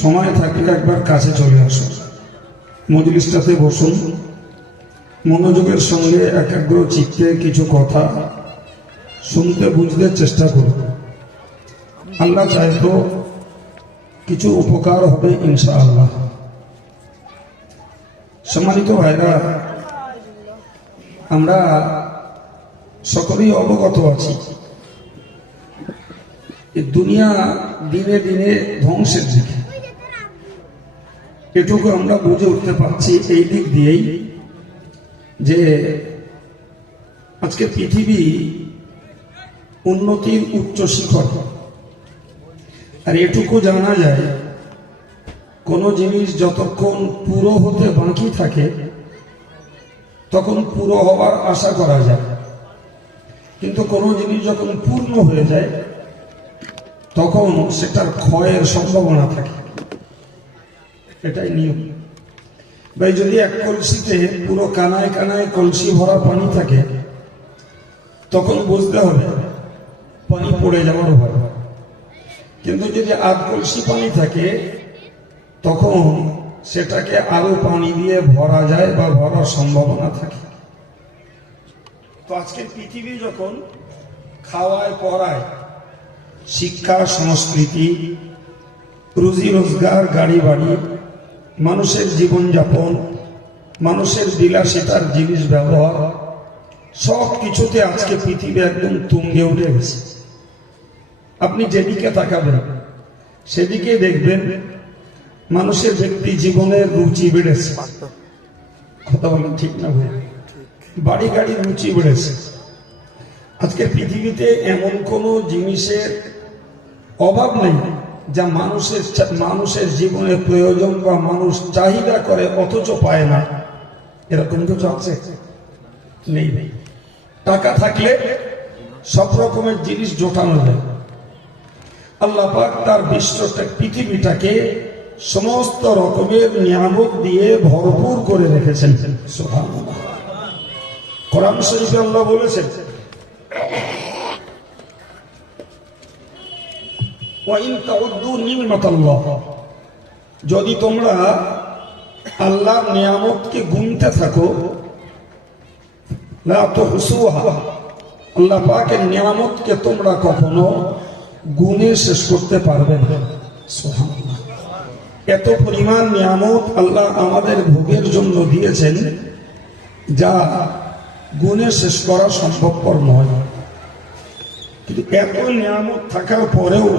সময় থাকলে একবার কাছে চলে আসুন, মজলিসটাতে বসুন, মনোযোগের সঙ্গে একাগ্র চিত্তে কিছু কথা শুনতে বুঝতে চেষ্টা করুন। আল্লাহ চাইতো কিছু উপকার হবে ইনশাআল্লাহ। সম্মানিত ভাইরা, আমরা সকলেই অবগত আছি এই দুনিয়া দিনে দিনে ধ্বংসের দিকে। এটুকু আমরা বুঝে উঠতে পারছি এই দিক দিয়েই যে আজকে পৃথিবী উন্নতির উচ্চ শিখর। আর এটুকু জানা যায়, কোনো জিনিস যতক্ষণ পুরো হতে বাকি থাকে তখন পুরো হওয়ার আশা করা যায়, কিন্তু কোনো জিনিস যখন পূর্ণ হয়ে যায় তখন সেটার ক্ষয়ের সম্ভাবনা থাকে। এটাই নিয়ম। ভাই, যদি এক কলসিতে পুরো কানায় কানায় কলসি ভরা পানি থাকে তখন বুঝতে হবে পানি পড়ে যাওয়ার ভয়। কিন্তু যদি আধ কলসি পানি থাকে তখন সেটাকে আরো পানি দিয়ে ভরা যায় বা ভরার সম্ভাবনা থাকে। তো আজকে পৃথিবী যখন খাওয়ায় পড়ায়, শিক্ষা সংস্কৃতি, রুজি রোজগার, গাড়ি বাড়ি, মানুষের জীবনযাপন, মানুষের বিলাসিতার জিনিস ব্যবহার, সব কিছুতে আজকে পৃথিবী একদম তুঙ্গে উঠে গেছে। আপনি যেদিকে তাকাবেন সেদিকে দেখবেন মানুষের ব্যক্তি জীবনের রুচি বেড়েছে। কথা বলেন ঠিক না ভাই? বাড়ি গাড়ির রুচি বেড়েছে। আজকে পৃথিবীতে এমন কোনো জিনিসের অভাব নেই যা মানুষের জীবনের প্রয়োজন বা মানুষ চাহিদা করে অথচ পায় না। এরকম কিছু আছে? নেই। টাকা থাকলে সব রকমের জিনিস জোটানো যায়। আল্লাহ পাক তার পৃথিবীটাকে সমস্ত রকমের নিয়ামত দিয়ে ভরপুর করে রেখেছেন। সুবহানাল্লাহ। কোরআন শরীফে আল্লাহ বলেছেন, যদি তোমরা আল্লাহর নিয়ামতকে গুনতে থাকো, আল্লাহ পাকের নিয়ামতকে তোমরা কখনো গুনে শেষ করতে পারবে না। সুবহানাল্লাহ। এত পরিমাণ নিয়ামত আল্লাহ আমাদের ভোগের জন্য দিয়েছেন যা গুনে শেষ করা সম্ভবপর নয়। কিন্তু এত নিয়ামত থাকার পরেও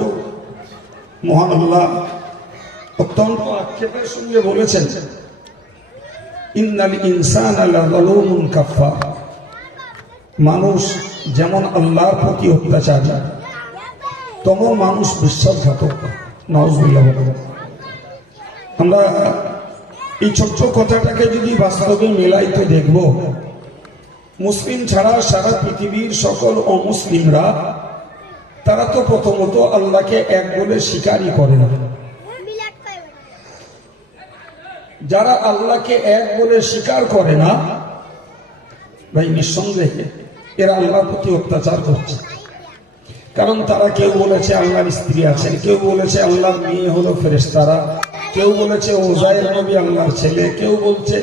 মহান আল্লাহ অত্যন্ত আক্ষেপের সঙ্গে বলেছেন, ইন্নাল ইনসানা লাযালুমুন কাফফার। মানুষ যেমন আল্লাহর প্রতি অত্যাচারী, তেমন মানুষ বিশ্বাসঘাতক। নাউযুবিল্লাহ। আমরা এই ছোট্ট কথাটাকে যদি বাস্তবে মেলাই তো দেখব, মুসলিম ছাড়া সারা পৃথিবীর সকল অমুসলিমরা তারা তো প্রথমত আল্লাহকে এক বলে স্বীকারই করে না। যারা আল্লাহকে এক বলে স্বীকার করে না, ভাই নিঃসন্দেহে এরা আল্লাহর প্রতি অত্যাচার করছে। কারণ তারা কেউ বলেছে আল্লাহর স্ত্রী আছেন, কেউ বলেছে আল্লাহর মেয়ে হলো ফেরেশতারা, কেউ বলেছে ওজাইর নবী আল্লাহর ছেলে, কেউ বলছে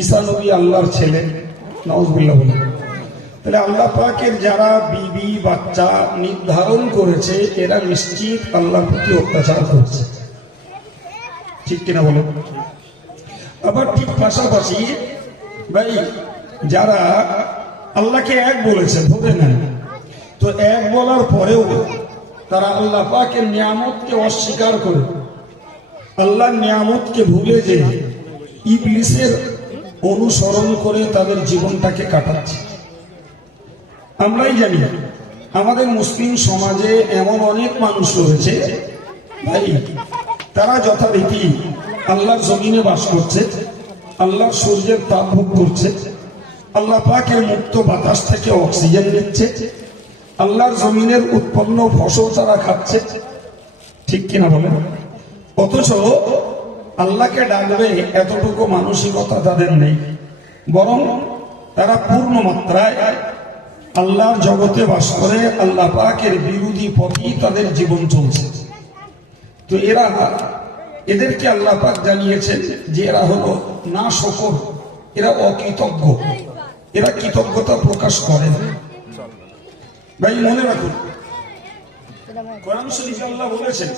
ঈসা নবী আল্লাহর ছেলে। নাউযুবিল্লাহ। তাহলে আল্লাহ পাকের যারা বিবি বাচ্চা নির্ধারণ করেছে এরা নিশ্চিত আল্লাহর প্রতি অত্যাচার করছে। ঠিক কিনা বলো? আবার ঠিক পাশাপাশি ভাই, যারা আল্লাহকে এক বলেছে ধরে নেন, তো এক বলার পরেও তারা আল্লাহ পাকের নিয়ামতকে অস্বীকার করে, আল্লাহর নিয়ামতকে ভুলে যে ইবলিসের অনুসরণ করে তাদের জীবনটাকে কাটাচ্ছে। আমরাই জানি আমাদের মুসলিম সমাজে এমন অনেক মানুষ রয়েছে ভাই, তারা যথারীতি আল্লাহর জমিনে বাস করছে, আল্লাহর সূর্যের তাপ ভোগ করছে, আল্লাহ পাকের মুক্ত বাতাস থেকে অক্সিজেন নিচ্ছে, আল্লাহর জমিনের উৎপন্ন ফসল তারা খাচ্ছে। ঠিক কিনা বলেন? অথচ আল্লাহকে ডাকবে এতটুকু মানসিকতা তাদের নেই, বরং তারা পূর্ণ মাত্রায় আল্লাহর জগতে বাস করে, আল্লাহ পাকের বিরোধী পথেই তাদের জীবন চলছে। তো এরা এদেরকে আল্লাহ পাক জানিয়েছেন যে এরা হলো না শকর, এরা অকৃতজ্ঞ, এরা কৃতজ্ঞতা প্রকাশ করে না। ভাই মনে রাখুন, কোরআন শরীফে আল্লাহ বলেছেন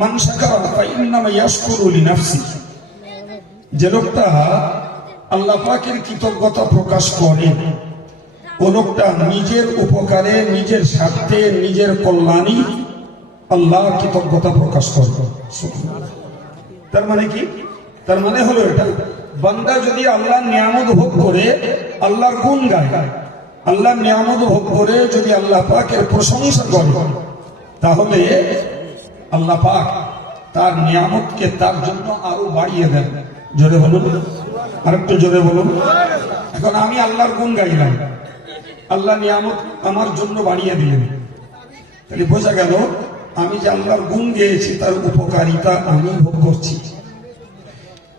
মান শাকারা ফাইন্নামা ইয়াশকুরু লিনাফসিহি, যে লোকটা আল্লাহ পাকের কৃতজ্ঞতা প্রকাশ করে ও লোকটা নিজের উপকারে, নিজের স্বার্থে, নিজের কল্যাণী আল্লাহর কৃতজ্ঞতা প্রকাশ করবে। তার মানে কি? তার মানে হলো এটা, বান্দা যদি আল্লাহর নিয়ামত ভোগ করে আল্লাহর গুণ গায়, আল্লাহর নিয়ামত ভোগ করে যদি আল্লাহ পাকের প্রশংসা করে, তাহলে আল্লাহ পাক তার নিয়ামতকে তার জন্য আরো বাড়িয়ে দেন। জোরে বলুন, আরেকটু জোরে বলুন। এখন আমি আল্লাহর গুণ গাইলাম, আল্লাহ নিয়ামত আমার জন্য বাড়িয়ে দিলেন, তাহলে বোঝা গেল আমি যে আল্লাহর গুণ গেয়েছি তার উপকারিতা আমি ভোগ করছি।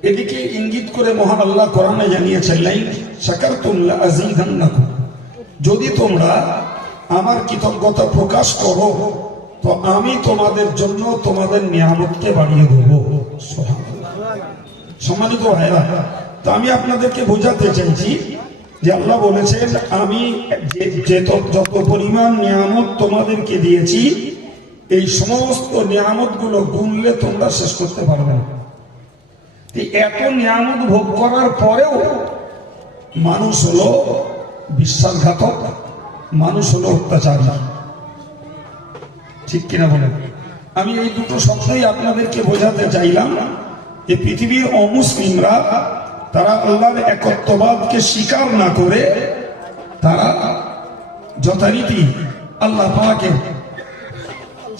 এদিকে ইঙ্গিত করে মহান আল্লাহ কোরআনে জানিয়েছেন লাইন শাকারতুম লাযীদান্নাকুম, যদি তোমরা আমার কৃতজ্ঞতা প্রকাশ করো তো আমি তোমাদের জন্য তোমাদের নিয়ামতকে বাড়িয়ে দেব। সম্মানিত ভাইরা, তো আমি আপনাদেরকে বোঝাতে চাইছি যে আল্লাহ বলেছেন আমি যত পরিমাণ নিয়ামত তোমাদেরকে দিয়েছি এই সমস্ত নিয়ামত গুলো গুনলে তোমরা শেষ করতে পারবে না। এত নিয়ামত ভোগ করার পরেও মানুষ হলো বিশ্বাসঘাতক, মানুষ হলো অত্যাচারী। ঠিক কিনা বলেন? আমি এই দুটো শব্দই আপনাদেরকে বোঝাতে চাইলাম যে পৃথিবীর অমুসলিমরা তারা আল্লাহর একত্ববাদকে স্বীকার না করে তারা যথারীতি আল্লাহ পাকের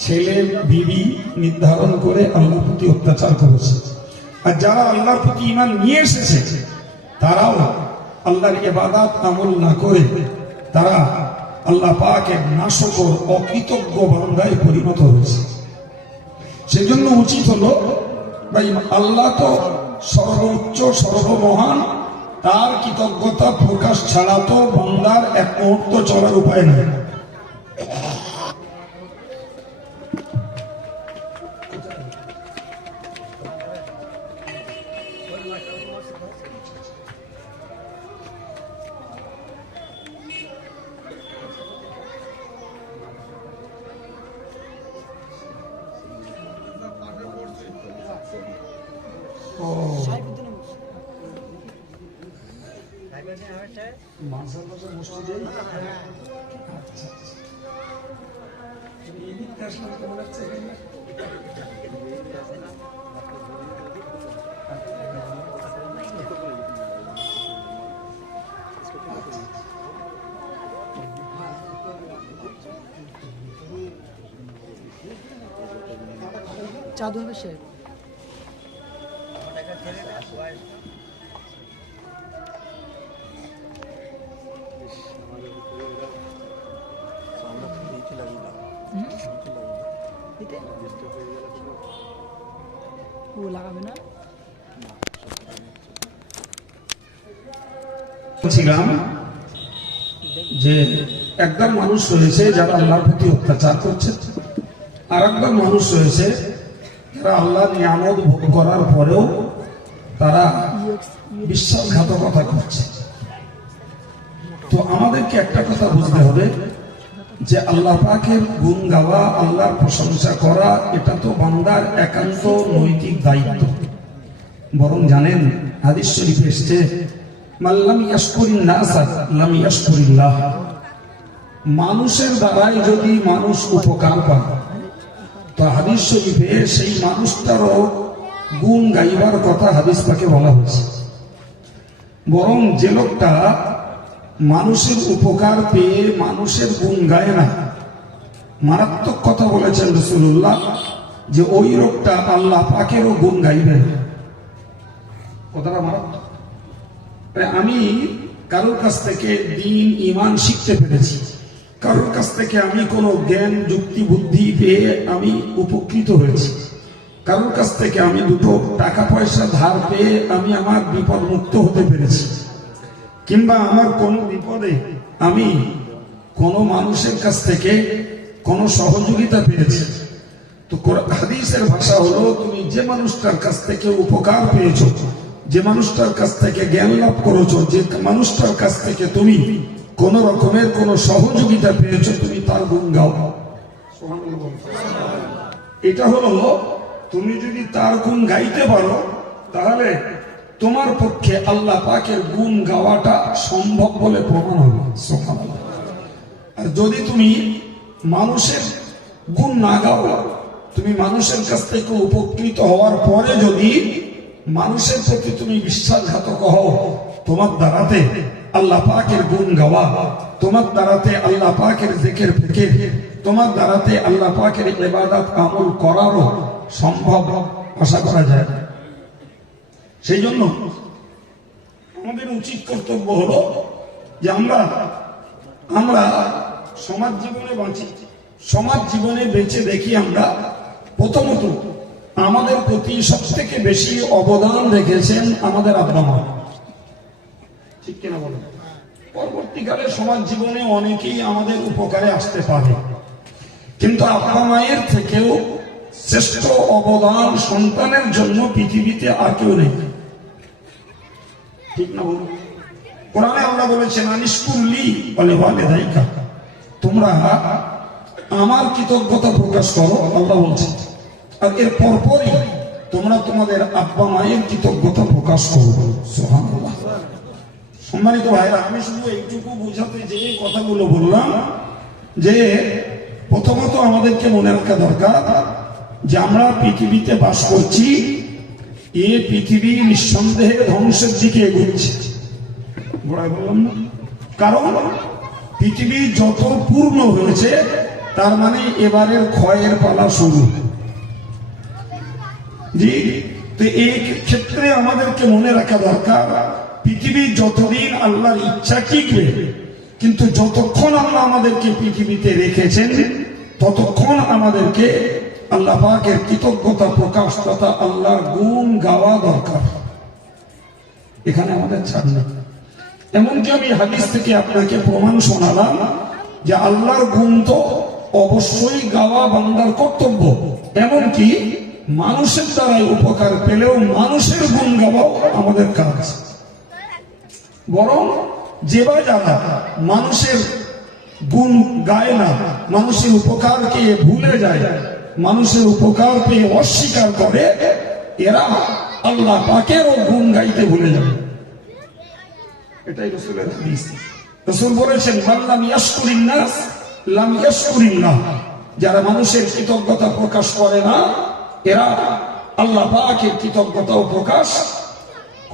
ছেলে বিবি নির্ধারণ করে আল্লাহর প্রতি অত্যাচার করেছে। আর যারা আল্লাহর প্রতি ঈমান নিয়ে এসেছে তারাও আল্লাহর ইবাদত আমল না করে তারা আল্লাহ পাকের নাশকর অকৃতজ্ঞ বান্দায় পরিণত হয়েছে। সেজন্য উচিত হলো ভাই, আল্লাহ তো সর্বোচ্চ সর্বমহান, তার কৃতজ্ঞতা প্রকাশ ছাড়া তো বান্দার এক মুহূর্ত চলার উপায় নেই। চাঁদ হবে সে লাগাবে না। বলছিলাম যে একদম মানুষ রয়েছে যারা আল্লাহর প্রতি অত্যাচার করছে, আর একদম মানুষ রয়েছে যারা আল্লাহর নিয়ামত ভোগ করার পরেও তারা বিশ্বাসঘাতকতা করছে। তো আমাদেরকে একটা কথা বুঝতে হবে যে আল্লাহ পাকের গুণ গাওয়া, আল্লাহর প্রশংসা করা এটা তো বান্দার একান্ত নৈতিক দায়িত্ব। বরং জানেন হাদিস শরীফে এসেছে মাল্লাম ইয়াশকুরিন নাস লাম ইয়াশকুরিল্লাহ, মানুষের দ্বারাই যদি মানুষ উপকার পায় তো হাদিস শরীফে সেই মানুষটারও গুণ গাইবার কথা হাদিস পাকে বলা হয়েছে। বরং যে লোকটা মানুষের উপকার পেয়ে মানুষের গুণ গায় না, মারাত্মক কথা বলেছেন রাসূলুল্লাহ যে ওই লোকটা আল্লাহ পাকেরও গুণ গাইবে। কথাটা মারাত্মক। আমি কারোর কাছ থেকে দ্বীন ঈমান শিখতে পেরেছি, কারোর কাছ থেকে আমি কোনো জ্ঞান যুক্তি বুদ্ধি পেয়ে আমি উপকৃত হয়েছি, কারোর কাছ থেকে আমি দুটো টাকা পয়সা ধার পেয়ে আমি আমার বিপদ মুক্ত হতে পেরেছি, কিংবা আমার কোনো বিপদে আমি কোনো মানুষের কাছ থেকে কোনো সহযোগিতা পেয়েছি। তো হাদিসের ভাষা হলো তুমি যে মানুষটার কাছ থেকে উপকার পেয়েছো, যে মানুষটার কাছ থেকে জ্ঞান লাভ করেছো, যে মানুষটার কাছ থেকে তুমি কোন রকমের কোন সহযোগিতা পেয়েছো, তুমি তার গুণ গাও। এটা হলো তুমি যদি তার গুণ গাইতে পারো তাহলে তোমার পক্ষে আল্লাহ পাকের গুণ গাওয়াটা সম্ভব বলে প্রমাণ হবে। সুবহানাল্লাহ। আর যদি তুমি মানুষের গুণ না গাও, তুমি মানুষের কাছ থেকে উপকৃত হওয়ার পরে যদি মানুষের প্রতি তুমি বিশ্বাসঘাতক হও, তোমার দ্বারাতে আল্লাহ পাকের গুণ গাওয়া, তোমার দ্বারাতে আল্লাহ পাকের জিকির ফিকির, তোমার দ্বারাতে আল্লাহ পাকের ইবাদত আমল করারও সম্ভব আশা করা যায়। সেই জন্য আমাদের উচিত কর্তব্য হলো যে আমরা সমাজ জীবনে বাঁচি, সমাজ জীবনে বেঁচে দেখি আমরা প্রথমত আমাদের প্রতি সব থেকে বেশি অবদান রেখেছেন আমাদের আব্বা মা, ঠিক কিনা বলেন? পরবর্তীকালে সমাজ জীবনে অনেকেই আমাদের উপকারে আসতে পারে, কিন্তু আব্বা মায়ের থেকেও শ্রেষ্ঠ অবদান সন্তানের জন্য পৃথিবীতে আর কেউ নেই, ঠিক না বলুন? কোরআনে আল্লাহ বলেছেন আনিশকুরলি বলে ওয়ালিদাইকা, তোমরা আমার কৃতজ্ঞতা প্রকাশ করো, আল্লাহ বলছেন। আর এর পরপরই তোমরা তোমাদের আব্বা মায়ের কৃতজ্ঞতা প্রকাশ করো। সুবহানাল্লাহ। সম্মানিত ভাইরা, আমি শুধু এইটুকু বোঝাতে যে কথাগুলো বললাম যে প্রথমত আমাদেরকে মনে রাখা দরকার যে আমরা পৃথিবীতে বাস করছি, এ পৃথিবী নিঃসন্দেহে ধ্বংসের দিকে এগোচ্ছে। বললাম না, কারণ পৃথিবী যত পূর্ণ হয়েছে তার মানে এবারের ক্ষয়ের পালা শুরু। জি, তো এই ক্ষেত্রে আমাদেরকে মনে রাখা দরকার পৃথিবী যতদিন আল্লাহর ইচ্ছা টিকবে, কিন্তু যতক্ষণ আল্লাহ আমাদেরকে পৃথিবীতে রেখেছেন ততক্ষণ আমাদেরকে আল্লাহ পাকের কৃতজ্ঞতা প্রকাশ তথা আল্লাহর গুণ গাওয়া দরকার। এখানে আমাদের ছাড় নেই। এমনকি আমি হাদিস থেকে আপনাকে প্রমাণ শোনালাম যে আল্লাহর গুণ তো অবশ্যই গাওয়া বান্দার কর্তব্য, এমনকি মানুষের দ্বারাই উপকার পেলেও মানুষের গুণ গাওয়াও আমাদের কাজ। বরং যে বা যারা মানুষের গুণ গায় না, মানুষের উপকারকে ভুলে যায়, মানুষের উপকার পেয়ে অস্বীকার করে, এরা আল্লাহ পাকেরও গুণ গাইতে ভুলে যাবে। এটাই রাসূলের হাদিস। রাসূল বলেছেন মান লাম ইয়াশকুরিন নাস লাম ইয়াশকুরিল্লাহ, যারা মানুষের কৃতজ্ঞতা প্রকাশ করে না এরা আল্লাহ পাকের কৃতজ্ঞতাও প্রকাশ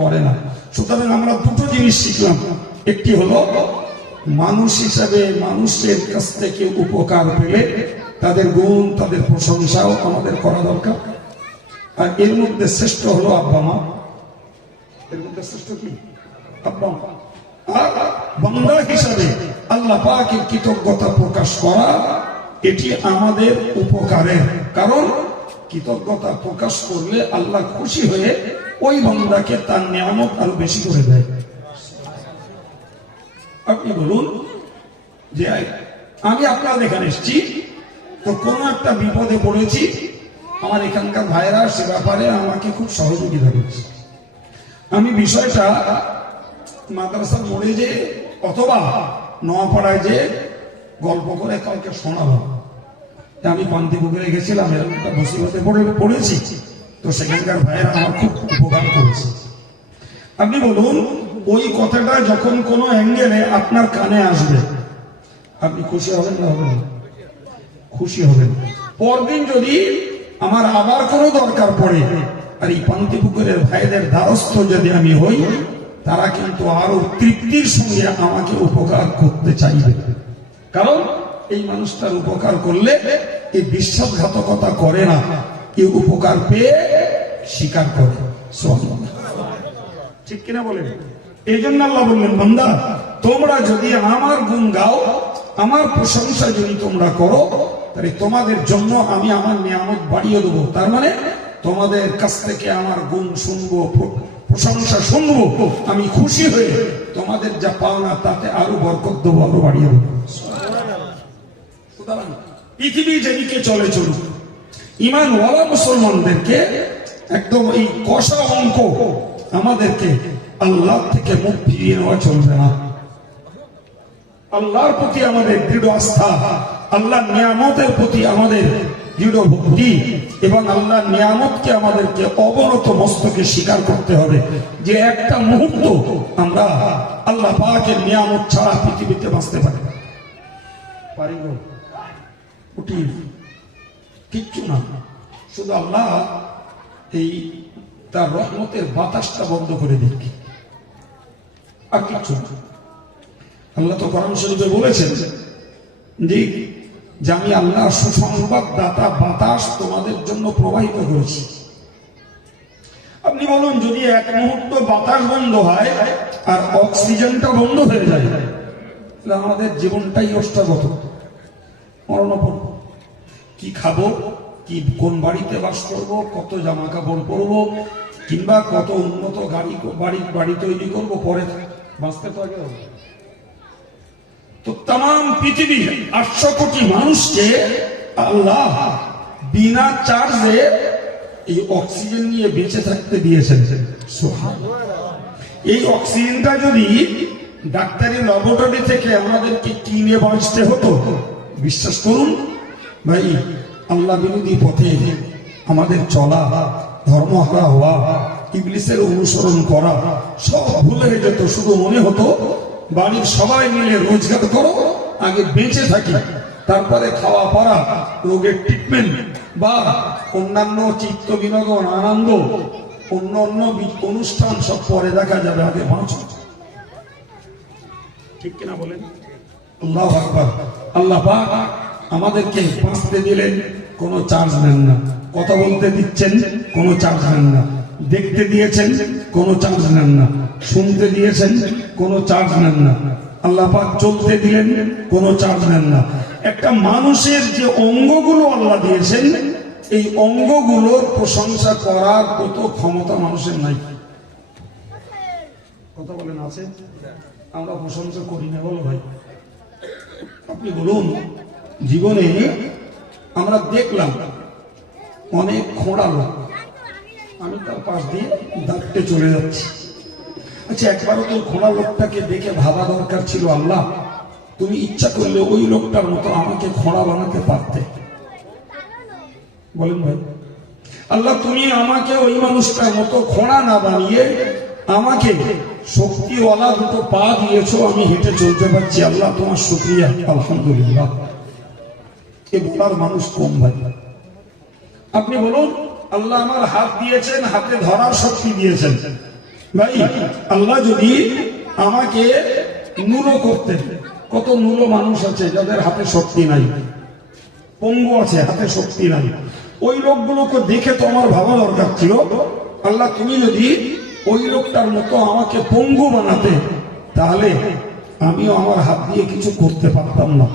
করে না। সুতরাং আমরা দুটো জিনিস শিখলাম, একটি হলো মানুষ হিসাবে মানুষের কাছ থেকে উপকার পেলে তাদের গুণ তাদের প্রশংসাও আমাদের করা দরকার। আর এর মধ্যে শ্রেষ্ঠ হলো আব্বা মা। এর মধ্যে শ্রেষ্ঠ কি? আব্বা মা। আর বান্দা হিসাবে আল্লাহ পাকের কৃতজ্ঞতা প্রকাশ করা এটি আমাদের উপকারের, কারণ কৃতজ্ঞতা প্রকাশ করলে আল্লাহ খুশি হয়ে ওই বান্দাকে তার নিয়ামত আরো বেশি করে দেয়। আপনি বলুন যে আমি আপনার এখানে এসেছি, তো কোনো একটা বিপদে পড়েছি, আমার এখানকার ভাইরা সে ব্যাপারে আমাকে খুব সহযোগিতা করছে। আমি বিষয়টা মাদ্রাসার মোড়ে যে অথবা নোয়াপাড়ায় যে গল্প করে কাউকে শোনালাম। আমি পান্তিপুকুরে গেছিলাম, এরকম একটা মুসিবতে পড়েছি, তো সেখানকার ভাইয়েরা আমার খুব উপকার করেছে। আপনি বলুন ওই কথাটা যখন কোনো অ্যাঙ্গেলে আপনার কানে আসবে, আপনি খুশি হবেন না হবেন? খুশি হবেন। পরদিন যদি আমার আবার কোনো দরকার পড়ে আর এই পান্তিপুকুরের ভাইদের দ্বারস্থ যদি আমি হই, তারা কিন্তু আরো তৃপ্তির সঙ্গে আমাকে উপকার করতে চাইবে, কারণ এই মানুষটার উপকার করলে এই বিশ্বাসঘাতকতা করে না, এই উপকার পেয়ে স্বীকার করে। ঠিক কিনা বলেন? এই জন্য আল্লাহ বললেন বান্দা তোমরা যদি আমার গুণ গাও, আমার প্রশংসা যদি তোমরা করো, তাহলে তোমাদের জন্য আমি আমার নিয়ামত বাড়িয়ে দেবো। তার মানে তোমাদের কাছ থেকে আমার গুণ শুনবো, প্রশংসা শুনবো, আমি খুশি হয়ে তোমাদের যা পাওনা তাতে আরো বরকত দেবো, আরো বাড়িয়ে দেবো। সুতরাং পৃথিবী যেদিকে চলে চলুক, ঈমানওয়ালা মুসলমানদেরকে একদম এই কষা অঙ্ক আমাদেরকে আল্লাহ থেকে মুখ ফিরিয়ে নেওয়া চলবে না। আল্লাহর প্রতি আমাদের দৃঢ় আস্থা, আল্লাহর নিয়ামতের প্রতি আমাদের দৃঢ় ভক্তি এবং আল্লাহর নিয়ামতকে আমাদেরকে অবনত মস্তকে স্বীকার করতে হবে যে একটা মুহূর্ত আমরা আল্লাহ পাকের নিয়ামত ছাড়া পৃথিবীতে বাঁচতে পারি না। কিচ্ছু না, শুধু আল্লাহ এই তার রহমতের বাতাসটা বন্ধ করে দিক, আর কিচ্ছু না। আল্লাহ তো কোরআন শরীফে বলেছেন যে আমি আল্লাহ সুসংবাদ দাতা বাতাস তোমাদের জন্য প্রবাহিত করেছি। আপনি বলুন, যদি এক মুহূর্ত বাতাস বন্ধ হয় আর অক্সিজেনটা বন্ধ হয়ে যায়, তাহলে আমাদের জীবনটাই অষ্টাগত, মরণাপন্ন। কি খাবো, কি কোন বাড়িতে বাস করব, কত জামা কাপড় পরবো, কিংবা কত উন্নত বাড়ি তৈরি করব, পরে বাঁচতে তো আগে হবে। তো তাম পৃথিবীর 800 কোটি মানুষকে আল্লাহ বিনা চার্জে এই অক্সিজেন নিয়ে বেঁচে থাকতে দিয়েছেন। এই অক্সিজেনটা যদি ডাক্তারি ল্যাবরেটরি থেকে আমাদেরকে কিনে বাঁচতে হতো, বিশ্বাস করুন ভাই, আল্লাহ বিরোধী পথে আমাদের চলা, ধর্মহারা হওয়া, ইবলিসের অনুসরণ করা সব ভুলে যেত। শুধু মনে হতো বাড়ির সবাই মিলে রোজগার করো, আগে বেঁচে থাকি, তারপরে খাওয়া পড়া, রোগের ট্রিটমেন্ট বা অন্যান্য চিত্ত বিনোদন, আনন্দ, অন্য অনুষ্ঠান সব পরে দেখা যাবে, আগে বাঁচো। ঠিক কিনা বলেন? আল্লাহু আকবার। আল্লাহ পাক আমাদেরকে বাঁচতে দিলেন, কোনো চার্জ নেন না। কথা বলতে দিচ্ছেন, কোনো চার্জ নেন না। দেখতে দিয়েছেন, কোনো চার্জ নেন না। শুনতে দিয়েছেন, কোনো চার্জ নেন না। আল্লাহ পাক চলতে দিলেন, কোনো চার্জ নেন না। একটা মানুষের যে অঙ্গগুলো আল্লাহ দিয়েছেন, এই অঙ্গগুলোর প্রশংসা করার কত ক্ষমতা মানুষের নাই। কথা বলেন, আছে? আমরা প্রশংসা করি না, বলো ভাই। আপনি বলুন, জীবনে আমরা দেখলাম অনেক খোঁড়া লোক, আমি তার পাশ দিয়ে দাঁড়তে চলে যাচ্ছি। আচ্ছা, একবারও তো খোঁড়া লোকটাকে দেখে ভাবা দরকার ছিল, আল্লাহ তুমি ইচ্ছা করলে ওই লোকটার মতো আমাকে খোঁড়া বানাতে পারতে। বলেন ভাই, আল্লাহ তুমি আমাকে ওই মানুষটার মতো খোঁড়া না বানিয়ে আমাকে শক্তিওয়ালা দুটো পা দিয়েছো, আমি হেঁটে চলতে পারছি। আল্লাহ তোমার শুকরিয়া, আলহামদুলিল্লাহ। এ বলার মানুষ কম ভাই। আপনি বলুন, আল্লাহ আমার হাত দিয়েছেন, হাতে ধরার শক্তি দিয়েছেন। ভাই, আল্লাহ যদি আমাকে নুলো করতেন, কত নুলো মানুষ আছে যাদের হাতে শক্তি নাই, পঙ্গু আছে, হাতে শক্তি নাই। ওই লোকগুলোকে দেখে তো আমার ভাবা দরকার ছিল, আল্লাহ তুমি যদি ওই লোকটার মতো আমাকে পঙ্গু বানাতে, তাহলে আমিও আমার হাত দিয়ে কিছু করতে পারতাম না।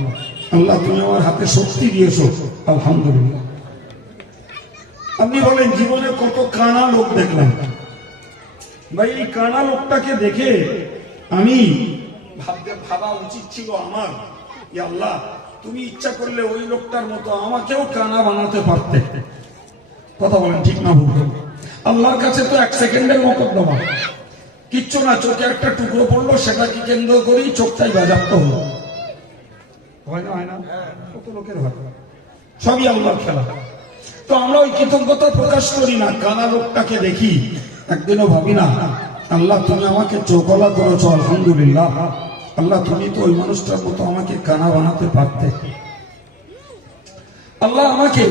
আল্লাহ তুমি আমার হাতে শক্তি দিয়েছো, আলহামদুলিল্লাহ। আপনি বলেন, জীবনে কত কানা লোক দেখলাম। ভাই, এই কানা লোকটাকে দেখে আমি ভাবা উচিত ছিল আমার, আল্লাহ তুমি ইচ্ছা করলে ওই লোকটার মতো আমাকেও কানা বানাতে পারতে। কথা বলেন, ঠিক না ভুল? আল্লাহর কাছে তো 1 সেকেন্ডের মোকদ্দমা, কিচ্ছু না। চোখে একটা টুকরো পড়লো, সেটাকে কেন্দ্র করেই চোখটাই বাজাপ্ত হলো। হয় না? হয় না? কত লোকের হয়, সবই আল্লাহর খেলা। তো আমরা ওই কৃতজ্ঞতা প্রকাশ করি না। কানা লোকটাকে দেখি, একদিনও ভাবি না আল্লাহ তুমি আমাকে চোখলা করেছো, আলহামদুলিল্লাহ। আল্লাহ তুমি তো ওই মানুষটার মতো আমাকে কানা বানাতে পারতে। আল্লাহ আমাকে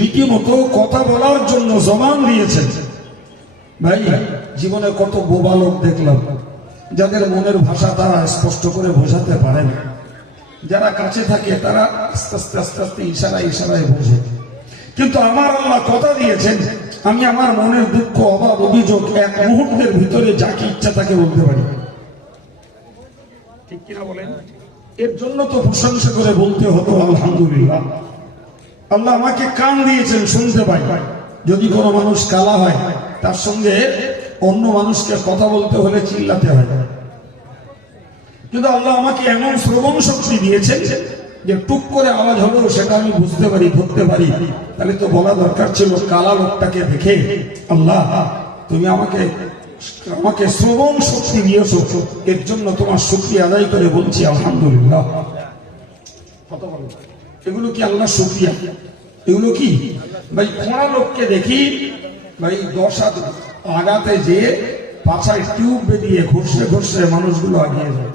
রীতিমতো কথা বলার জন্য জবান দিয়েছেন। ভাই, জীবনে কত বোবা লোক দেখলাম, যাদের মনের ভাষা তারা স্পষ্ট করে বোঝাতে পারেন। যারা কাছে থাকে তারা আস্তে আস্তে আস্তে আস্তে ইশারায় বোঝে। কিন্তু আমার আল্লাহ কথা দিয়েছেন, আমি আমার মনের দুঃখ, অভাব, অভিযোগ 1 মুহূর্তের ভিতরে যাকে ইচ্ছা তাকে বলতে পারি। ঠিক কিনা বলেন? এর জন্য তো প্রশংসা করে বলতে হতো আলহামদুলিল্লাহ। আল্লাহ আমাকে কান দিয়েছেন, শুনতে পাই। যদি কোনো মানুষ কালা হয়, তার সঙ্গে অন্য মানুষকে কথা বলতে হলে চিল্লাতে হয়। কিন্তু আল্লাহ আমাকে এমন শ্রবণ শক্তি দিয়েছেন, যে টুক করে আওয়াজ হলো সেটা আমি বুঝতে পারি, ধরতে পারি, তাহলে তো বলা দরকার ছিল কালা লোকটাকে দেখে, আল্লাহ তুমি আমাকে শ্রবণ শক্তি দিয়েছো, এর জন্য তোমার শুকরিয়া আদায় করে বলছি আলহামদুলিল্লাহ। এগুলো কি আল্লাহ শুকরিয়া? এগুলো কি ভাই? খোঁড়া লোককে দেখি ভাই 10 হাত আগাতে যে পাছায় টিউব বেরিয়ে ঘষে ঘষে মানুষগুলো আগিয়ে যায়,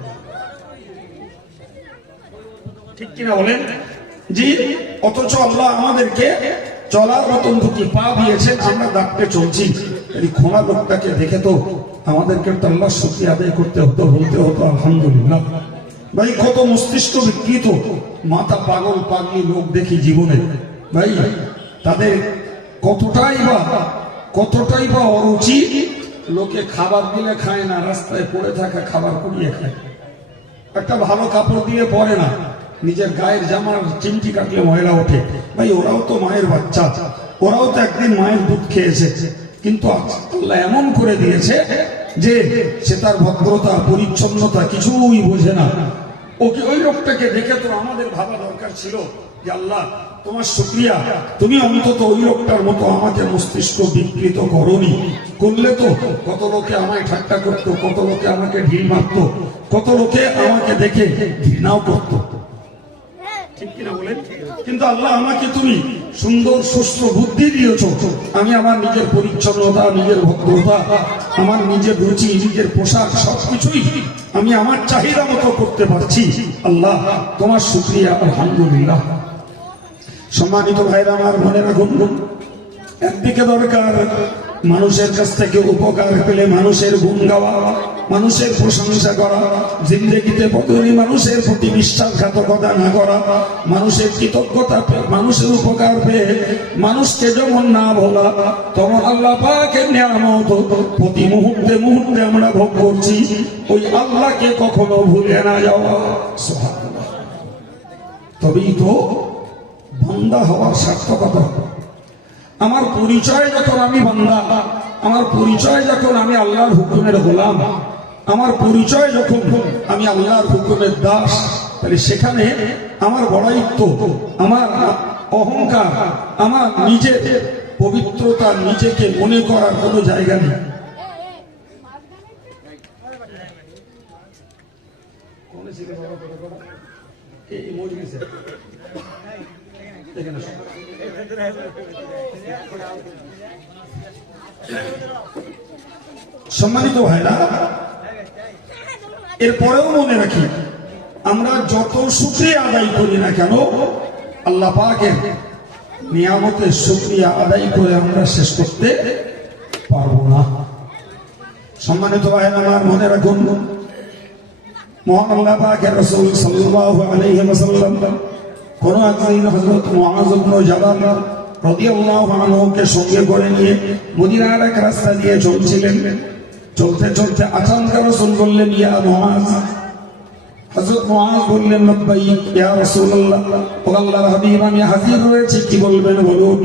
ঠিক কিনা বলেন? জি। অথচ আল্লাহ আমাদেরকে চলার মতন দুটি পা দিয়েছেন, আমরা দাঁড়তে চলছি। এই খোঁড়া লোকটাকে দেখে তো আমাদেরকে তো আল্লাহ শুকরিয়া আদায় করতে হতো, বলতে হতো আলহামদুলিল্লাহ। ভাই কত মস্তিষ্ক বিকৃত, মাথা পাগল পাগলি লোক দেখি জীবনে, ভাই তাদের কতটাই বা অরুচি। লোকে খাবার দিলে খায় না, রাস্তায় পড়ে থাকা খাবার কুড়িয়ে খায়, একটা ভালো কাপড় দিয়ে পরে না, নিজের গায়ের জামার চিমটি কাটলে ময়লা ওঠে। ভাই ওরাও তো মায়ের বাচ্চা, ওরাও তো একদিন মায়ের দুধ খেয়েছে, কিন্তু আল্লাহ এমন করে দিয়েছে যে সে তার ভদ্রতা পরিচ্ছন্নতা কিছুই বোঝে না। ওকে ওই লোকটাকে দেখে তো আমাদের ভাবা দরকার ছিল যে আল্লাহ তোমার শুকরিয়া, তুমি অন্তত ওই লোকটার মতো আমাকে মস্তিষ্ক বিকৃত করনি। করলে তো কত লোকে আমায় ঠাট্টা করতো, কত লোকে আমাকে ঢিল মারতো, কত লোকে আমাকে দেখে ঘৃণাও করতো, ঠিক কিনা বলেন? কিন্তু আল্লাহ আমাকে তুমি সুন্দর সুস্থ বুদ্ধি দিয়েছো, আমি আমার নিজের পরিচ্ছন্নতা, নিজের ভদ্রতা, আমার নিজের রুচি, নিজের পোশাক সবকিছুই আমি আমার চাহিদা মতো করতে পারছি। আল্লাহ তোমার শুকরিয়া আলহামদুলিল্লাহ। সম্মানিত ভাইরা আমার, মনে রাখুন, একদিকে দরকার মানুষের কাছ থেকে উপকার পেলে মানুষের গুণ গাওয়া, মানুষের প্রশংসা করা, জিন্দেগিতে প্রতিদিন মানুষের প্রতি বিশ্বাসঘাতকতা না করা, মানুষের কৃতজ্ঞতা, মানুষের উপকার পেয়ে মানুষকে যেমন না ভোলা, তখন আল্লাহ পাকের নিয়ামত প্রতি মুহূর্তে মুহূর্তে আমরা ভোগ করছি, ওই আল্লাহকে কখনো ভুলে না যাওয়া। সুবহানাল্লাহ। তবেই তো বান্দা হওয়ার সার্থকতা। আমার পরিচয় যখন আমি বান্দা, আমার পরিচয় যখন আমি আল্লাহর হুকুমের গোলাম, আমার পরিচয় যখন আমি আল্লাহর হুকুমের দাস, তাহলে সেখানে আমার বড়াইত্ব, আমার অহংকার, আমার নিজের পবিত্রতা, নিজেকে মনে করার কোনো জায়গা নেই। সম্মানিত ভাইরা, এরপরেও মনে রাখি, আমরা যত শুকরিয়া আদায় করি না কেন, আল্লাহ পাকের নিয়ামতের শুকরিয়া আদায় করে আমরা শেষ করতে পারবো না। সম্মানিত ভাইরা আমার, মনে রাখুন, মহান আল্লাহ পাকের রাসূল সাল্লাল্লাহু আলাইহি ওয়াসাল্লাম কোন একদিন হযরত মুআয ইবনে জাবাল রাদিয়াল্লাহু আনহুকে সঙ্গে করে নিয়ে মদিনার এক রাস্তা দিয়ে চলছিলেন। চলতে চলতে আচানক রাসূল বললেন, ইয়া মুআয। হযরত মুআয বললেন, লাব্বাইক ইয়া রাসূলুল্লাহ। ও আল্লাহর হাবিব, আমি হাজির হয়েছি, কি বলবেন বলুন।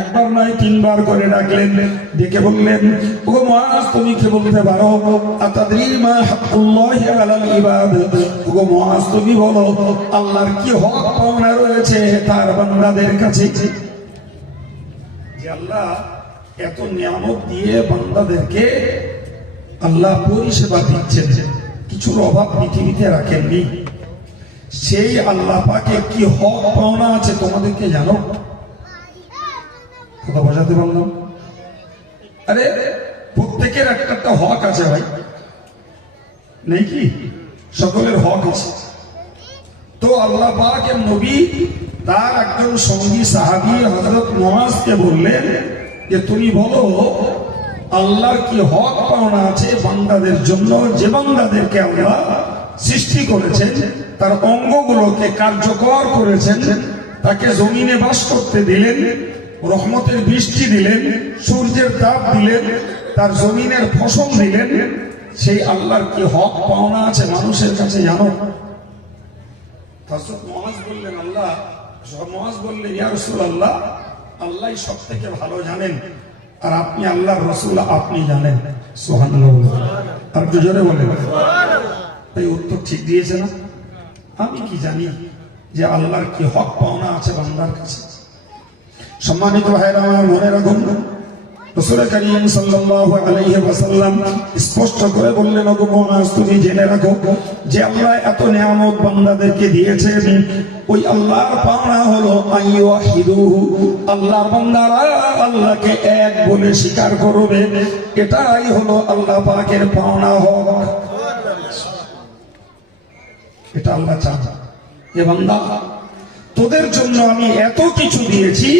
একবার নয় 3 বার করে ডাকলেন, ডেকে বললেন, ও মুআয, তুমি কি বলতে পারো, আতাদরি মা হাক্কুল্লাহি আলাল ইবাদ। ও মুআয, তুমি বলো আল্লাহর কি হক পাওনা রয়েছে তার বান্দাদের কাছে। যে আল্লাহ এত নিয়ামত দিয়ে বান্দাদেরকে আল্লাহ পরিষেবা দিচ্ছেন, কিছুর অভাব পৃথিবীতে রাখেননি, সেই আল্লাহ পাকে কি হক পাওনা আছে তোমাদেরকে জানো? কথা বোঝাতে পারলাম? আরে প্রত্যেকের একটা হক আছে ভাই, নেই কি? সকলের হক আছে। তো আল্লাহ পাকের নবী তার একজন সঙ্গী সাহাবী হযরত মুআযকে বললেন যে তুমি বলো আল্লাহর কি হক পাওনা আছে বান্দাদের জন্য, যে বান্দাদেরকে আল্লাহ সৃষ্টি করেছেন, তার অঙ্গগুলোকে কার্যকর করেছেন, তাকে জমিনে বাস করতে দিলেন, রহমতের বৃষ্টি দিলেন, সূর্যের তাপ দিলেন, তার জমিনের ফসল দিলেন, সেই আল্লাহর কি হক পাওনা আছে মানুষের কাছে জানো? হযরত মুআয বললেন, আল্লাহ। মুআয বললেন, ইয়া রাসূলুল্লাহ, আল্লাহই সব থেকে ভালো জানেন, আর আপনি আল্লাহর রাসূল, আপনি জানেন। সুবহানাল্লাহ। আর একটু জোরে বলেন। এই উত্তর ঠিক দিয়েছে না? আমি কি জানি, যে আল্লাহর কি হক পাওনা আছে বান্দার কাছে। সম্মানিত ভাইরা আমার, মনে রাখুন রাসূল করিম সাল্লাল্লাহু আলাইহি ওয়াসাল্লাম স্পষ্ট করে বললেন, ওগো মুআজ তুমি জেনে রাখো যে আল্লাহ এত নিয়ামত বান্দাদেরকে দিয়েছেন, ওই আল্লাহর পাওনা হলো আইয়ুহিদুহু, আল্লাহর বান্দারা আল্লাহকে এক বলে স্বীকার করবে, এটাই হলো আল্লাহ পাকের পাওনা হক। এটা আল্লাহ চান, এ বান্দা তোদের জন্য আমি এত কিছু দিয়েছি,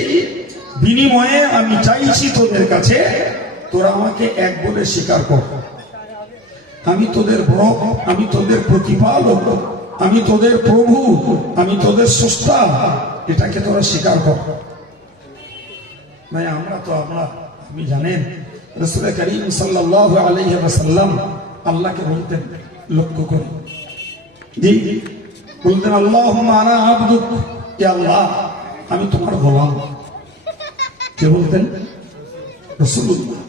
বিনিময়ে আমি চাইছি তোদের কাছে তোরা আমাকে এক বলে স্বীকার কর। আমি তোদের রব, আমি তোদের প্রতিপালক, আমি তোদের প্রভু, আমি তোদের স্রষ্টা, এটাকে তোরা স্বীকার কর। ভাই আপনি জানেন রাসূল করিম সাল্লাল্লাহু আলাইহি ওয়াসাল্লাম আল্লাহকে বলতেন, লক্ষ্য করে জি বলতেন, আল্লাহুম্মা আনা আবদুক, ইয়া আল্লাহ আমি তোমার গোলাম। কে বলতেন? রাসূলুল্লাহ।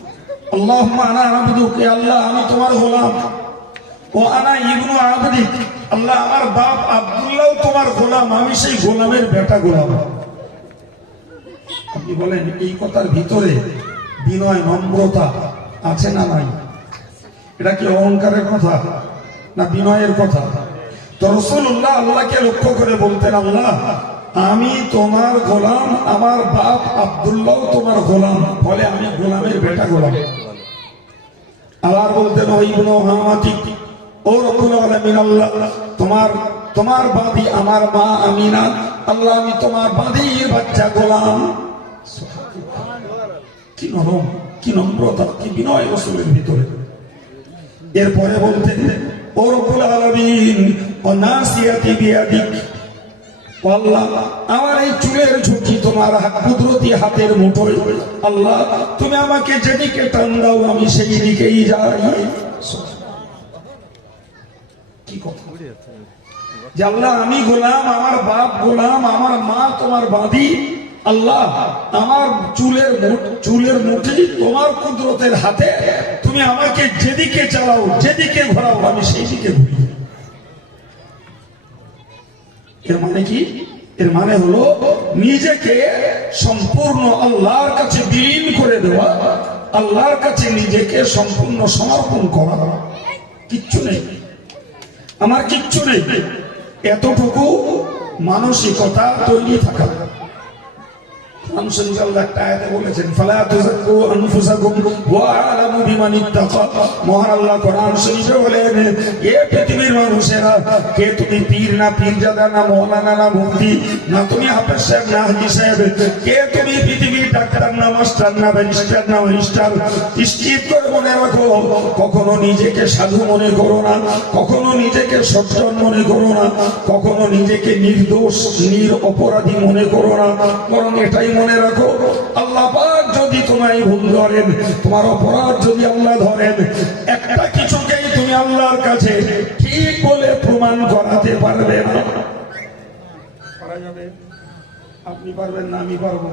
আল্লাহুম্মা আনা আবদুক, ইয়া আল্লাহ আমি তোমার গোলাম। ও আনা ইবনু আবদিক, আল্লাহ আমার বাপ আব্দুল্লাহ তোমার গোলাম, আমি সেই গোলামের বেটা গোলাম। আপনি বলেন এই কথার ভিতরে বিনয় নম্রতা আছে না নাই? এটা কি অহংকারের কথা না বিনয়ের কথা? তো রাসূলুল্লাহ আল্লাহকে লক্ষ্য করে বলতেন, আল্লাহ আমি তোমার গোলাম, আমার বাপ আব্দুল্লাহ তোমার গোলাম, ফলে আমি গোলামের বেটা গোলাম। আবার বলতেন, ও ইবনু হামাতিক, ও রব্বুল আলামিন, আল্লাহ তোমার বাদী আমার মা আমিনা, আল্লাহ আমি তোমার বাদীর বাচ্চা গোলাম। কি নরম, কি নম্রতা, কি বিনয় রাসূলের ভিতরে। এরপরে বলতেন, ও রব্বুল আলামিন, ও নাসিয়াতি বিয়াদিক, আল্লাহ আমার এই চুলের ঝুঁকি তোমার কুদরতি হাতের মুঠোয়, আল্লাহ তুমি আমাকে যেদিকে টান দাও আমি সেই দিকেই যাই। কি কথা যে আল্লাহ আমি গোলাম, আমার বাপ গোলাম, আমার মা তোমার বাদী, আল্লাহ আমার চুলের মুঠি তোমার কুদরতের হাতে, তুমি আমাকে যেদিকে চালাও, যেদিকে ঘোরাও আমি সেই দিকে ঘুরি। এর মানে কি? এর মানে হলো নিজেকে সম্পূর্ণ আল্লাহর কাছে বিলীন করে দেওয়া, আল্লাহর কাছে নিজেকে সম্পূর্ণ সমর্পণ করা। কিচ্ছু নেই, আমার কিচ্ছু নেই, এতটুকু মানসিকতা তৈরি থাকা। বলেছেন ফালা তুযাক্কু আনফুসাকুম ওয়া আ'লামু বিমান ইত্তাকা। মহান আল্লাহ কোরআন শরীফে বলেন, এ পৃথিবীর মানুষেরা, কে তুমি পীর না পীরজাদা না মাওলানা না মুফতি না তুমি হাফেজ সাহেব না হাজী সাহেব, কে তুমি পৃথিবীর ডাক্তার না মাস্টার না ব্যারিস্টার না মিনিস্টার, নিশ্চিত করে মনে রাখো কখনো নিজেকে সাধু মনে করো না, কখনো নিজেকে সজ্জন মনে করো না, কখনো নিজেকে নির্দোষ নিরপরাধী মনে করো না, বরং এটাই মনে রাখো আল্লাহ পাক যদি তোমায় ভুল ধরেন, তোমার অপরাধ যদি আল্লাহ ধরেন, একটা কিছুকেই তুমি আল্লাহর কাছে ঠিক বলে প্রমাণ করাতে পারবে না। করা যাবে? আপনি পারবেন না, আমি পারবো,